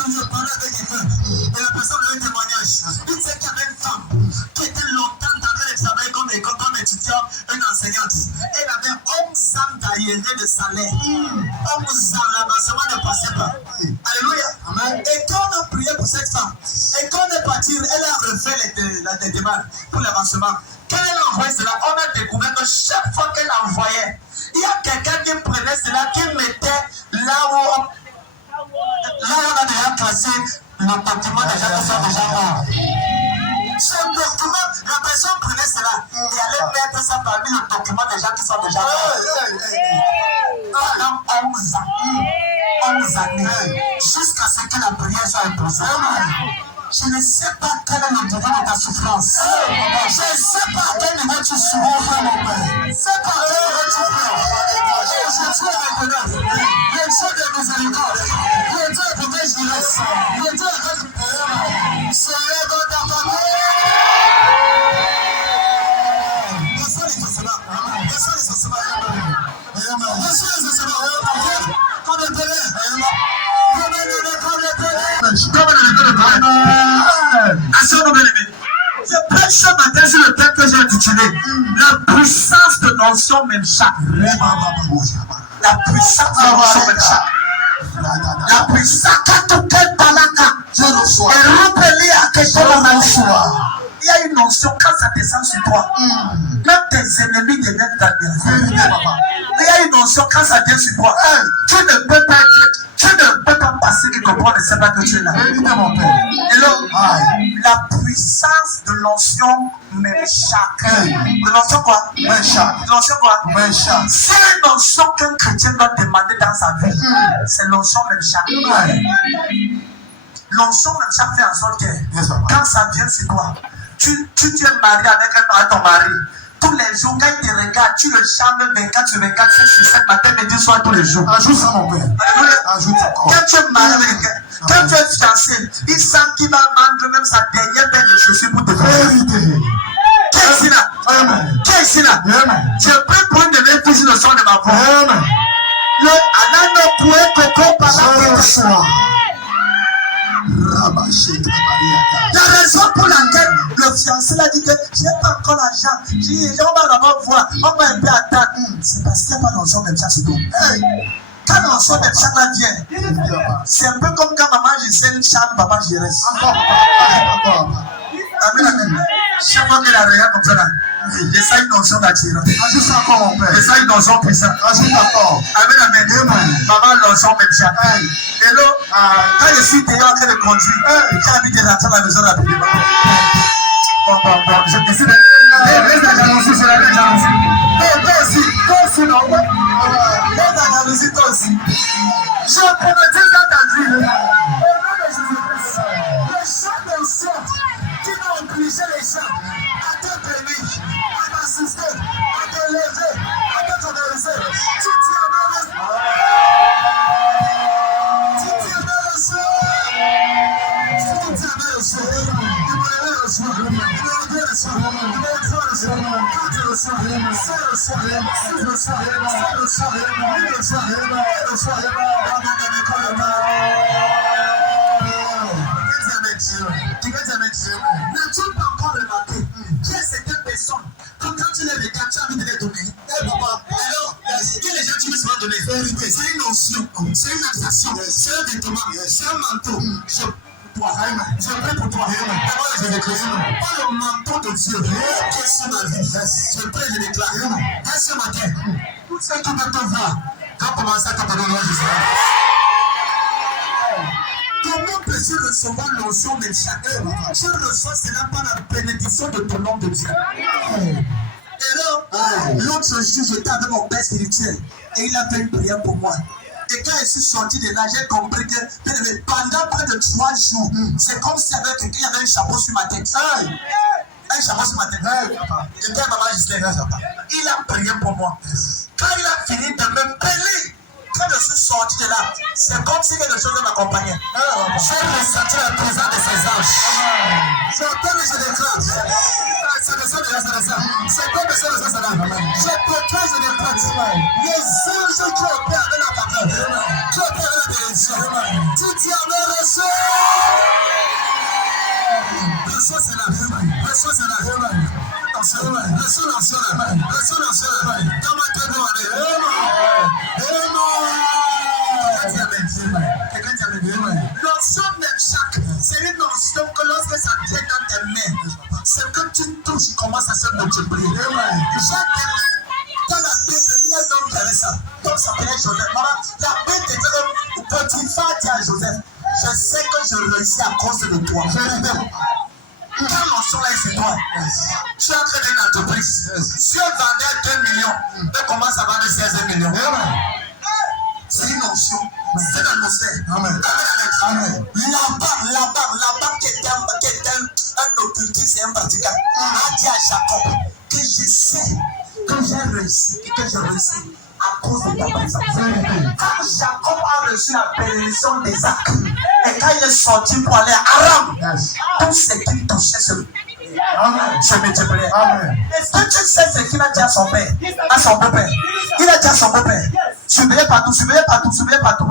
Je parlais avec quelqu'un et la personne a un témoignage. Il disait qu'il y avait une femme qui était longtemps en train de travailler comme étudiant, une enseignante. Elle avait 11 ans d'arriéré de salaire. 11 ans, l'avancement ne passait pas. Alléluia. Amen. Et quand on a prié pour cette femme, et quand on est parti, elle a refait les demandes pour l'avancement. Quand elle a envoyé cela, on a découvert que chaque fois qu'elle envoyait, il y a quelqu'un qui prenait cela, qui mettait là où on a déjà classé le document des gens qui sont déjà morts. Ce document, la personne prenait cela et allait mettre ça parmi le document des gens qui sont déjà morts. Pendant 11 ans, 11 années, jusqu'à ce que la prière soit imposée. Je ne sais pas quel est le degré de ta souffrance. Je ne sais pas à quel niveau tu souffres, mon père. Je ne sais pas à quel niveau tu pleures. Et je suis reconnaître. Le Dieu de miséricorde. Le Dieu de vigilance. Le Dieu de se lève dans ta famille. Personne ne fait cela. Personne ne fait cela. Personne ne fait cela. Qu'on est télé. Je prêche ce matin sur le thème que j'ai intitulé la puissance de l'onction Memcha. La puissance de l'onction Memcha. La puissance de Balaka. Je reçois. Et rappelez à quelque chose. Il y a une onction quand ça descend sur toi. Même tes ennemis deviennent t'admirer. Il y a une onction quand ça descend sur toi. Tu ne peux pas être. Tu ne peux pas passer quelque part, ne sais pas que tu es là. Et là, la puissance de l'onction Memcha. De l'onction quoi? Memcha. De l'onction quoi? Memcha. C'est une onction qu'un chrétien doit demander dans sa vie. C'est l'onction Memcha. L'onction Memcha fait en sorte que quand ça vient sur toi, tu es marié avec ton mari. Tous les jours, quand il te regarde, tu le charmes 24 sur 24, 7 sur 7, matin, midi, soir, tous les jours. Ajoute ça, mon père. Ajoute encore. Quand tu es marié avec quelqu'un, quand tu es fiancé, il sent qu'il va vendre même sa dernière paire de chaussures pour te faire. Qui est ici là? Qui est ici là? Je peux prendre de mes fils le son de ma voix. Le Anano Koué Coco Parla. La raison pour laquelle le fiancé l'a dit que je n'ai pas encore l'argent, on va d'abord voir, on va un peu attendre. C'est parce qu'il n'y a pas d'ensemble même ça, c'est tout. Quand l'ensemble même ça vient, c'est un peu comme quand maman Gisèle chante papa Gérès. Amen, amen. Chaque moi qui la regarde comme ça là. Les 5 notions d'attirance. Agis ça comme mon père. Les 5 notions puissantes. Agis d'accord. Amen, amen. Maman, notion même chaque. Et là, quand je suis dehors en train de conduire, j'ai envie de rentrer à la maison rapidement. Bon, je décide. Laisse la jalousie, c'est la jalousie. Toi aussi, non. Laisse la jalousie, toi aussi. Je promettais ça ta vie. Au nom de Jésus-Christ, les chants de sang qui vont obliger les gens à te bénir, à t'assister, à te lever, à te favoriser. Tu tiendras le sang. Tu tiendras le sang. Tu tiendras le sang. Tu mourras le sang. Tu mourras le sang. Tu mourras le sang. Quand le sang, c'est le sang. C'est le sang. C'est le sang. Le sang. Le sang. N'as-tu pas encore remarqué qu'il y a certaines personnes, comme quand tu les regardes, tu as envie de les donner. Alors, que les gens tu veux souvent donner, c'est une notion, c'est une action, c'est un vêtement, c'est un manteau. Je prie pour toi. D'abord, je déclare par le manteau de Dieu qui est sur ma vie. Je prie, je déclare. Dès ce matin, tout ce qui veut te voir, va commencer à te donner le Jésus. Comment peux-tu recevoir l'onction de chacun? Tu reçois cela par la bénédiction de ton nom de Dieu. Et là, l'autre jour, j'étais avec mon père spirituel et il a fait une prière pour moi. Et quand je suis sorti de là, j'ai compris que pendant près de 3 jours, c'est comme s'il y avait un chapeau sur ma tête. Un chapeau sur ma tête. Et quand maman Gisèle, il a prié pour moi. Quand il a fini de me peler, quand je suis sorti de là, c'est comme si quelque chose m'accompagnait. J'ai ressenti la présence de ces anges. C'est comme je déclare. C'est de ça, c'est comme ça, c'est ça. Je déclare, je déclare. Les anges qui opèrent avec la parole, qui opèrent avec la bénédiction, tu tiens le reçu. Reçois cela. Reçois cela. Reçois cela. Comment te donner? L'onction même chaque, c'est une onction que lorsque ça vient dans tes mains, c'est que tu touches, il commence à se multiplier. Dans la Bible, il y a un homme qui avait ça. Donc ça s'appelait Joseph. La Bible dit que Potiphar dit à Joseph, je sais que je réussis à cause de toi. Quand l'onction est sur toi, tu es en train d'une entreprise. Dieu vendait 2 millions, mais commence à vendre 16 millions. C'est une onction. C'est un mystère. Amen. Là-bas, qui est un occultiste et un pratiquant, a dit à Jacob que je sais que j'ai réussi et que j'ai réussi à cause de ta présence. Quand Jacob a reçu la bénédiction d'Isaac et quand il est sorti pour aller à Aram, tout ce qu'il touchait se multipliait. Est-ce que tu sais ce qu'il a dit à son père, à son beau-père? Il a dit à son beau-père, surveillez partout.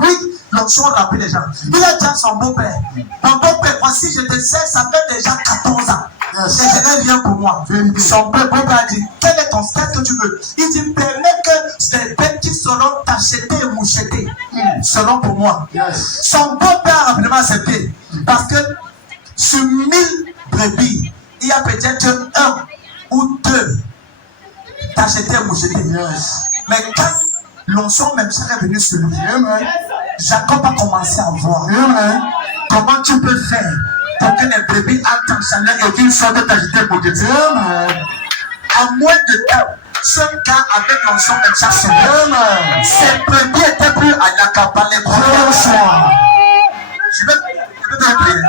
Oui, l'onction remplit les gens. Il a dit à son beau-père, mon beau-père, voici, je te sais, ça fait déjà 14 ans. Je n'ai rien pour moi. Son beau-père a dit, qu'est-ce que tu veux? Il dit, permets que ces bêtes qui seront achetées et mouchetées seront pour moi. Son beau-père a rapidement accepté. Parce que sur 1000 brebis, il y a peut-être 1 ou 2 t'acheter et moucheter. Mais quand l'onction même serait venue sur lui, Jacob a commencé à voir comment tu peux faire pour que les brebis entrent en chaleur et qu'ils sortent de t'acheter et moucheter. En moins de temps, ce gars avec l'onction même chaque semaine, ses brebis étaient plus à l'accaparer. Je vais te prier.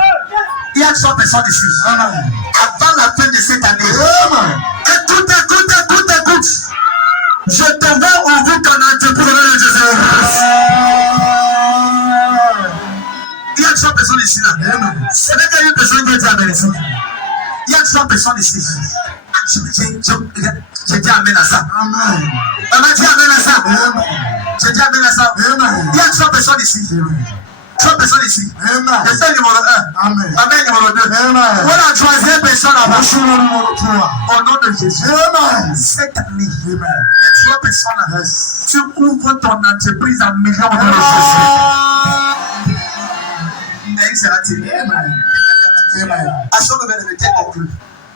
Il y a 100 personnes ici. Avant la fin de cette année. Écoute. Je te vais ouvrir ton entreprise de Jésus. Il y a 100 personnes ici. Ce n'est qu'une personne qui est Amen ici. Il y a 100 personnes ici. J'ai dit Amen à ça. On a dit Amen à ça. J'ai dit Amen à ça. Il y a 100 personnes ici. 100 personnes ici. Personne numéro 1. Amen. Amen numéro 2. Voilà la troisième personne là-bas. Au nom de Jésus. Cette année, les 3 personnes là, tu ouvres ton entreprise à millions de Jésus. Et il sera tiré. Amen. Amen. À ce moment-là, le conclu.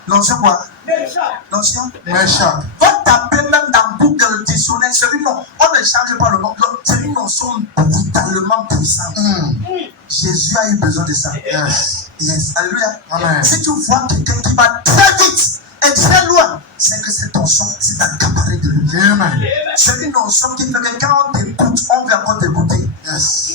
L'onction quoi? Méchant. L'onction. Meshach. Va taper même dans Google dictionnaire. C'est une nom. On ne change pas le nom. C'est une notion brutalement puissante. Jésus a eu besoin de ça. Yes. Yes. Alléluia. Amen. Si tu vois quelqu'un qui va très vite et très loin, c'est que cette notion, c'est accaparé de lui. Amen. C'est une notion qui fait que quand on t'écoute, on vient encore t'écouter. Yes.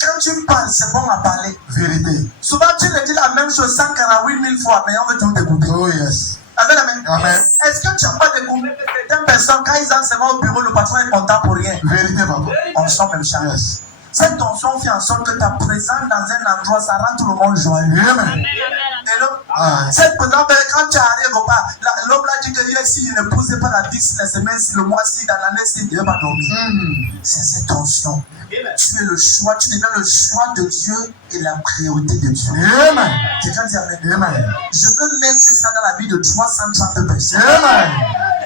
Quand tu parles, c'est bon à parler. Vérité. Souvent, tu le dis la même chose 148 000 fois, mais on veut toujours t'écouter. Oh yes. Amen, amen. Amen. Est-ce que tu n'as pas découvert que certaines personnes, quand ils entrent au bureau, le patron est content pour rien? Vérité, papa. On sent même ça. Yes. Cette tension fait en sorte que ta présence dans un endroit, ça rend tout le monde joyeux. Amen. Hello? Ah. Cette présence, quand tu arrives au bas, l'homme là dit que s'il ne posait pas la 10 la semaine, si le mois-ci, dans l'année, il ne va pas dormir. C'est cette tension. Tu es le choix, tu deviens le choix de Dieu et la priorité de Dieu. Amen. Quelqu'un dit Amen. Amen. Je veux mettre ça dans la vie de 330 personnes. Amen.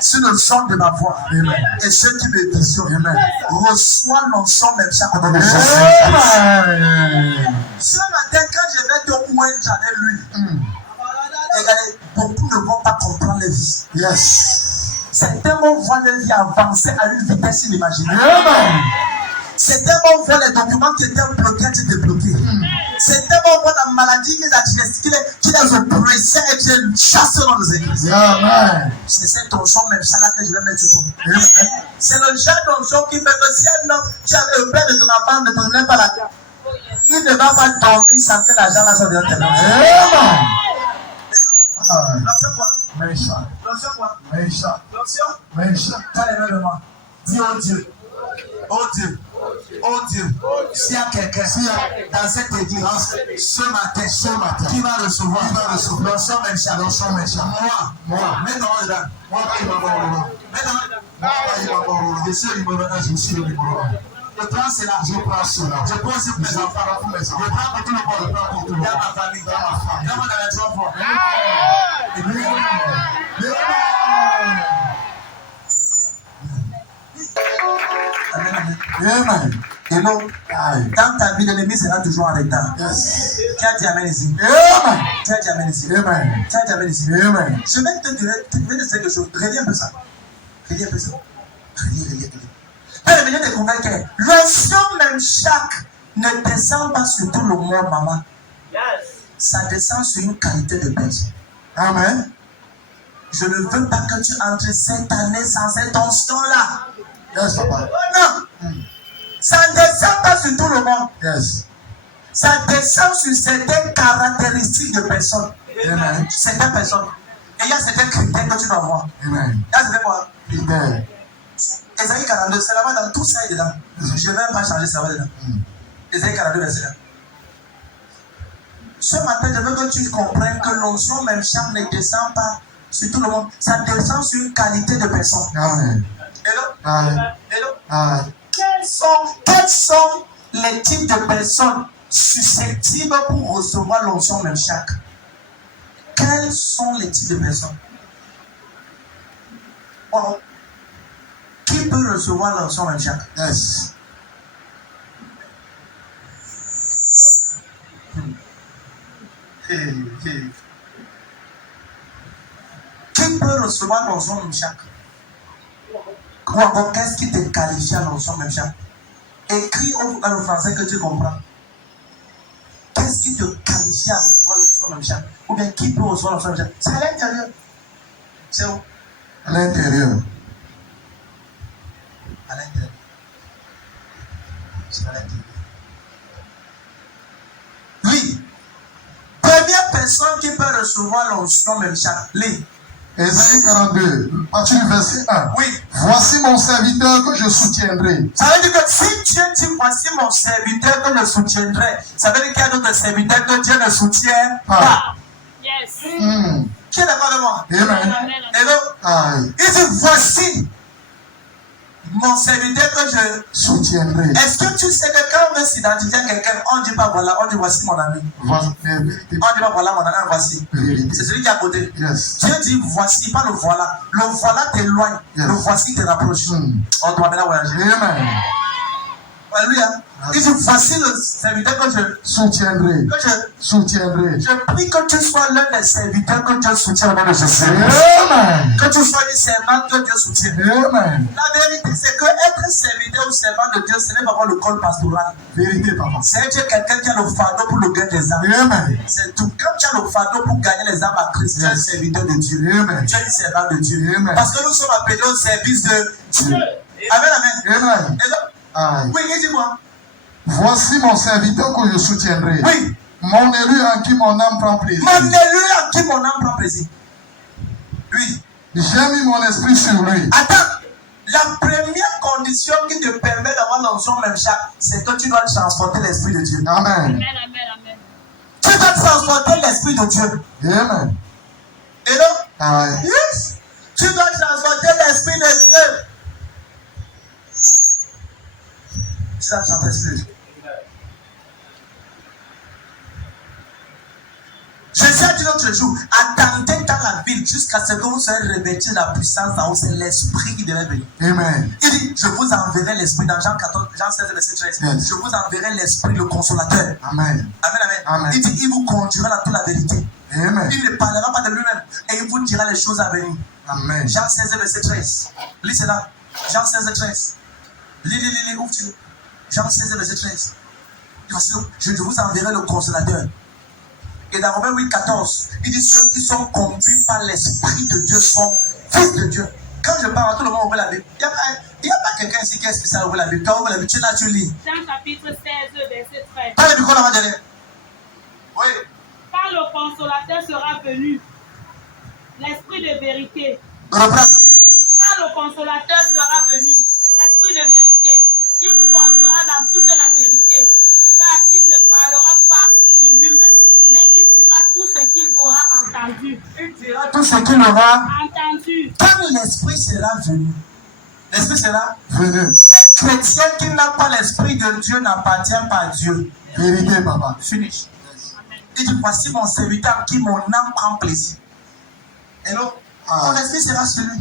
Sur le son de ma voix. Amen. Et ceux qui me visionnent. Amen. Reçois l'onction même chaque au nom de Jésus. Amen. Ce matin, quand je vais te poindre avec lui, regardez, beaucoup ne vont pas comprendre la vie. Yes. Certains vont voir leur vie avancer à une vitesse inimaginable. Amen. Certains vont voir les documents qui étaient bloqués, qui étaient débloqués. Certains vont voir la maladie qui les oppressait et qui les chassait dans les églises. Amen. C'est cette onction même ça là que je vais mettre sur toi. C'est le genre d'onction qui fait que si un homme, tu avais le père de ton enfant, ne te donne pas la terre, il ne va pas dormir sans que l'argent là soit dans tes mains. Amen. L'onction quoi? Meshach. L'onction quoi? Meshach. L'onction? Meshach. T'as les mains de moi. Dis oh Dieu. Oh Dieu. Oh Dieu. S'il y a quelqu'un dans cette église ce matin, qui va recevoir l'onction Meshach. Moi. Mets ton nom dedans. Moi, pas il va voir le nom. Mets ton nom dedans. Moi, pas il va voir le nom. Je suis le numéro 1. Je suis le numéro 1. Je prends cela. Je prends cela. Je prends aussi pour mes enfants. Pour mes enfants. Je prends pour tout le monde. Je prends pour tout le monde. Dans ma famille. Dans dans les 3 fois. Amen. Hello. Amen. Dans ta vie, l'ennemi sera toujours en retard. Yes. Qui a dit Amen ici? Amen. Qui a dit Amen ici? Amen. Qui a dit Amen ici? Amen. Je vais te dire quelque chose. Reviens un peu ça. Reviens un peu ça. Reviens. Elle vient découvrir que l'onction même chaque ne descend pas sur tout le monde, maman. Ça descend sur une qualité de personne. Amen. Je ne veux pas que tu entres cette année sans cette onction-là. Yes, papa. Non. Ça ne descend pas sur tout le monde. Yes. Ça descend sur certaines caractéristiques de personnes. Amen. Certaines personnes. Et il y a certains critères que tu dois voir. Amen. Là, c'est quoi? Peter. Esaïe 42, c'est là-bas dans tout ça est dedans. Je ne vais pas changer ça va dedans. Esaïe 42, verset 1. Ce matin, je veux que tu comprennes que l'onction même champ ne descend pas sur tout le monde. Ça descend sur une qualité de personne. Amen. Hello? Amen. Hello? Amen. Quels sont les types de personnes susceptibles pour recevoir l'onction même chaque? Quels sont les types de personnes? Oh. Qui peut recevoir l'onction même chaque? Yes. Qui peut recevoir l'onction même chaque? Ou encore, qu'est-ce qui te qualifie à l'onction même chaque? Écris dans le français que tu comprends. Qu'est-ce qui te qualifie à recevoir l'onction même chaque? Ou bien qui peut recevoir l'onction même chaque? C'est à l'intérieur. C'est où? À l'intérieur. À l'intérieur. C'est à l'intérieur. Oui. Première personne qui peut recevoir l'onction même chaque. Lis. Ésaïe 42, partir du verset 1. Oui. Voici mon serviteur que je soutiendrai. Ça veut dire que si Dieu dit voici mon serviteur que je soutiendrai, ça veut dire qu'il y a d'autres serviteurs que Dieu ne soutient pas. Yes. Qui est d'accord avec moi? Amen. Hello? Aïe. Il dit voici mon serviteur que je Soutiendrai. Est-ce que tu sais que quand on veut s'identifier à quelqu'un, on ne dit pas voilà, on dit voici mon ami. Voici. On ne dit pas voilà mon ami, voici. C'est celui qui est à côté. Yes. Dieu dit voici, pas le voilà. Le voilà t'éloigne, Yes. le voici te rapproche. On doit maintenant voyager. Amen. Alléluia. Il dit, voici le serviteur que je soutiendrai. Je prie que tu sois l'un des serviteurs que Dieu soutient au nom de Jésus. Amen. Que tu sois une servante que Dieu soutient. Amen. La vérité, c'est que être serviteur ou servant de Dieu, ce n'est pas avoir le col pastoral. Vérité, papa. C'est être quelqu'un qui a le fardeau pour le gain des âmes. Amen. C'est tout. Quand tu as le fardeau pour gagner les âmes à Christ, tu es un serviteur de Dieu. Amen. Tu es un servant de Dieu. Amen. Parce que nous sommes appelés au service de Dieu. Amen, amen. Amen. Et donc, Aïe. oui, dis-moi. Voici mon serviteur que je soutiendrai. Oui. Mon élu en qui mon âme prend plaisir. Mon élu en qui mon âme prend plaisir. Oui. J'ai mis mon esprit sur lui. Attends. La première condition qui te permet d'avoir l'onction même chaque, c'est que tu dois transporter l'esprit de Dieu. Amen. Amen, amen, amen. Tu dois transporter l'esprit de Dieu. Amen. Et donc, Aïe. yes, tu dois transporter l'esprit de Dieu. Tu dois transporter l'esprit de Dieu. Jésus a dit l'autre jour, attendez dans la ville jusqu'à ce que vous soyez revêtus de la puissance d'en haut. C'est l'esprit qui devait venir. Amen. Il dit, je vous enverrai l'esprit dans Jean 14, Jean 16, verset 13. Yes. Je vous enverrai l'esprit, le consolateur. Amen. Amen, amen. Amen. Il dit, il vous conduira dans toute la vérité. Amen. Il ne parlera pas de lui-même et il vous dira les choses à venir. Amen. Jean 16, verset 13. Lis cela. Jean 16, 13. Lis, ouvre-tu. Jean 16, verset 13. Je vous enverrai le consolateur. Et dans Romains 8, 14, il dit ceux qui sont conduits par l'Esprit de Dieu sont fils de Dieu. Quand je parle, tout le monde ouvre la Bible. Il n'y a pas quelqu'un ici qui est spécial à ouvrir la Bible. Quand on ouvre la Bible, tu es là, tu lis. Jean chapitre 16, verset 13. Pas le micro là-bas derrière. Oui. Quand le consolateur sera venu, l'esprit de vérité. Reprends. Quand le consolateur sera venu, l'esprit de vérité, il vous conduira dans toute la vérité, car il ne parlera pas de lui-même, mais il dira tout ce qu'il aura entendu. Il dira tout ce qu'il aura Entendu. quand l'Esprit sera venu. L'Esprit sera Venu. un chrétien qui n'a pas l'Esprit de Dieu n'appartient pas à Dieu. Vérité, papa. Finish. Il dit, voici mon serviteur en qui mon âme prend plaisir. Et donc, ton esprit sera sur lui.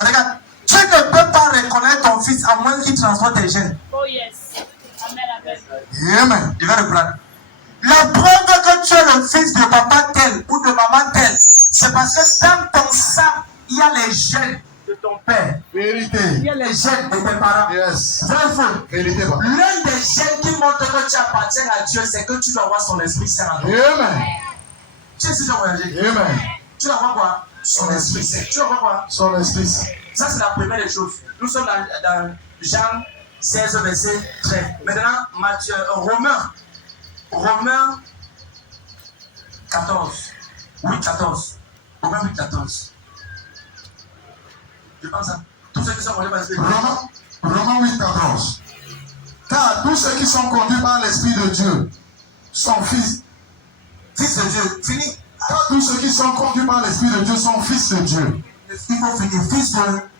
Regarde, tu ne peux pas reconnaître ton fils à moins qu'il transporte tes gènes. Oh yes. Amen, amen. Amen. Il va reprendre. La preuve que tu es le fils de papa tel ou de maman tel, c'est parce que dans ton sang, il y a les gènes de ton père. Vérité. Il y a les gènes de tes parents. Yes. Vrai ou faux? Vérité, papa. L'un des gènes qui montre que tu appartiens à Dieu, c'est que tu dois avoir son esprit saint en toi. Amen. Tu sais si tu dois voyager. Amen. Tu dois avoir quoi? Son esprit saint. Tu dois avoir quoi? Son esprit. Ça, c'est la première des choses. Nous sommes dans Jean 16, verset 13. Maintenant, Romains 14. 8, 14. Romains 8, 14. Je pense ça. Tous ceux qui sont conduits par l'Esprit. Romains 8, 14. Car tous ceux qui sont conduits par l'Esprit de Dieu sont fils. Fils de Dieu. Fini. Car tous ceux qui sont conduits par l'Esprit de Dieu sont fils de Dieu. Il faut finir.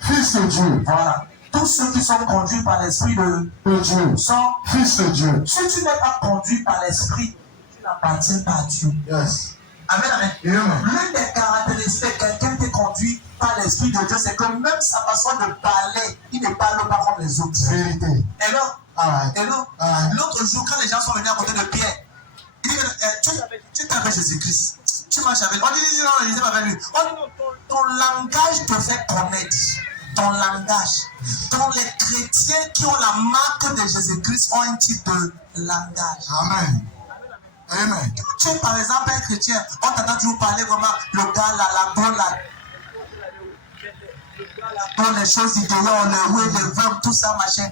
Fils de Dieu. Voilà. Tous ceux qui sont conduits par l'Esprit de Dieu sont fils de Dieu. Si tu n'es pas conduit par l'Esprit, tu n'appartiens pas à Dieu. Yes. Amen, amen. Amen. L'une des caractéristiques de quelqu'un qui est conduit par l'Esprit de Dieu, c'est que même sa façon de parler, il ne parle pas comme les autres. Vérité. Et là, Alright. l'autre jour, quand les gens sont venus à côté de Pierre, il dit tu es avec Jésus-Christ. Tu marches avec lui. On dit non, il n'est pas avec lui. On dit ton langage te fait connaître. Ton langage. Donc les chrétiens qui ont la marque de Jésus-Christ ont un type de langage. Amen. Amen. Tu es par exemple un chrétien, on t'entend toujours parler vraiment le gars là, la bonne là. Pour les choses idéales, les oui, les verbes, tout ça, machin.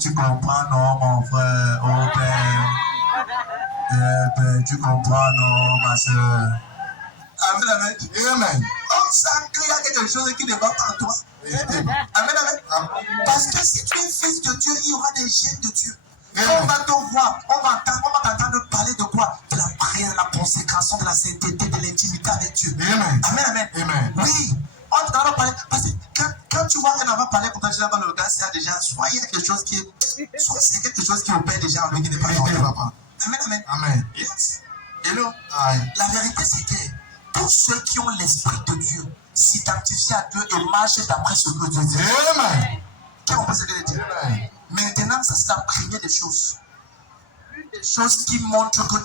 Tu comprends, non, mon frère, oh père. Tu comprends, non, ma soeur. Amen, amen. Amen. On sent qu'il y a quelque chose qui ne va pas en toi. Amen, amen. Parce que si tu es fils de Dieu, il y aura des gènes de Dieu. On va te voir, on va t'entendre parler de quoi? De la prière, de la consécration, de la sainteté, de l'intimité avec Dieu. Amen. Amen, amen. Amen. Oui, on t'entend parler. Parce que quand tu vois un enfant parler pour toi, tu vas le gars, c'est déjà, soit il y a quelque chose qui est, soit c'est quelque chose qui opère déjà en lui qui n'est pas Vérité, normal. papa. Amen, amen. Amen. Yes. Hello. Aye. La vérité, c'est que tous ceux qui ont l'Esprit de Dieu s'identifient à Dieu et marchent d'après ce que Dieu dit. Amen. Qui ont pensé que Dieu dit? Amen. Maintenant, ça c'est la première des choses. Une des choses qui montre que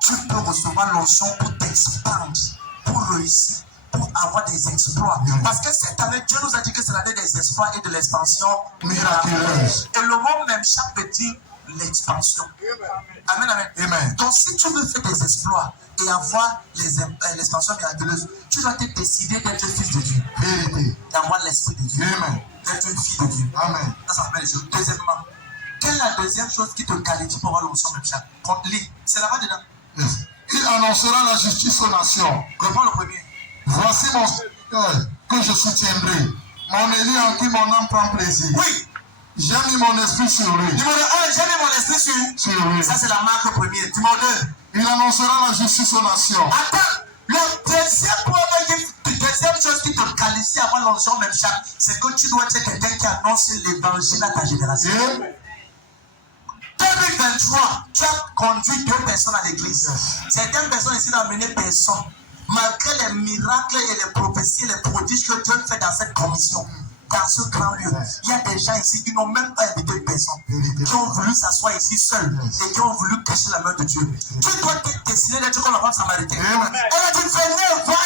tu peux recevoir l'onction pour t'expandre, pour réussir, pour avoir des exploits. Parce que cette année, Dieu nous a dit que c'est l'année des exploits et de l'expansion miraculeuse. Et le mot même chaque veut dire l'expansion. Amen, amen. Amen. Donc si tu veux faire des exploits et avoir l'expansion miraculeuse, tu dois te décider d'être fils de Dieu. Vérité. D'avoir l'esprit de Dieu. Amen. D'être une fille de Dieu. Amen. Ça s'appelle les choses. Deuxièmement, quelle est la deuxième chose qui te qualifie pour avoir l'onction même chaque? Lis. C'est là-bas dedans. Yes. Il annoncera la justice aux nations. Reprends le premier. Voici mon serviteur que je soutiendrai. Mon élu en qui mon âme prend plaisir. Oui. J'ai mis mon esprit sur lui. Numéro 1, j'ai mis mon esprit sur lui. Ça, c'est la marque première. Numéro 2. Il annoncera la justice aux nations. Attends. Le deuxième chose qui te qualifie avant l'onction même chaque, c'est que tu dois être quelqu'un qui annonce l'évangile à ta génération. 2023, tu as conduit 2 personnes à l'église. Certaines personnes ici n'ont amené personne. Malgré les miracles et les prophéties et les prodiges que Dieu fait dans cette commission, dans ce grand lieu, il y a des gens ici qui n'ont même pas invité personne, qui ont voulu s'asseoir ici seuls et qui ont voulu cacher la main de Dieu. Tu dois te décider d'être comme la femme samaritaine. Elle a dit, venez voir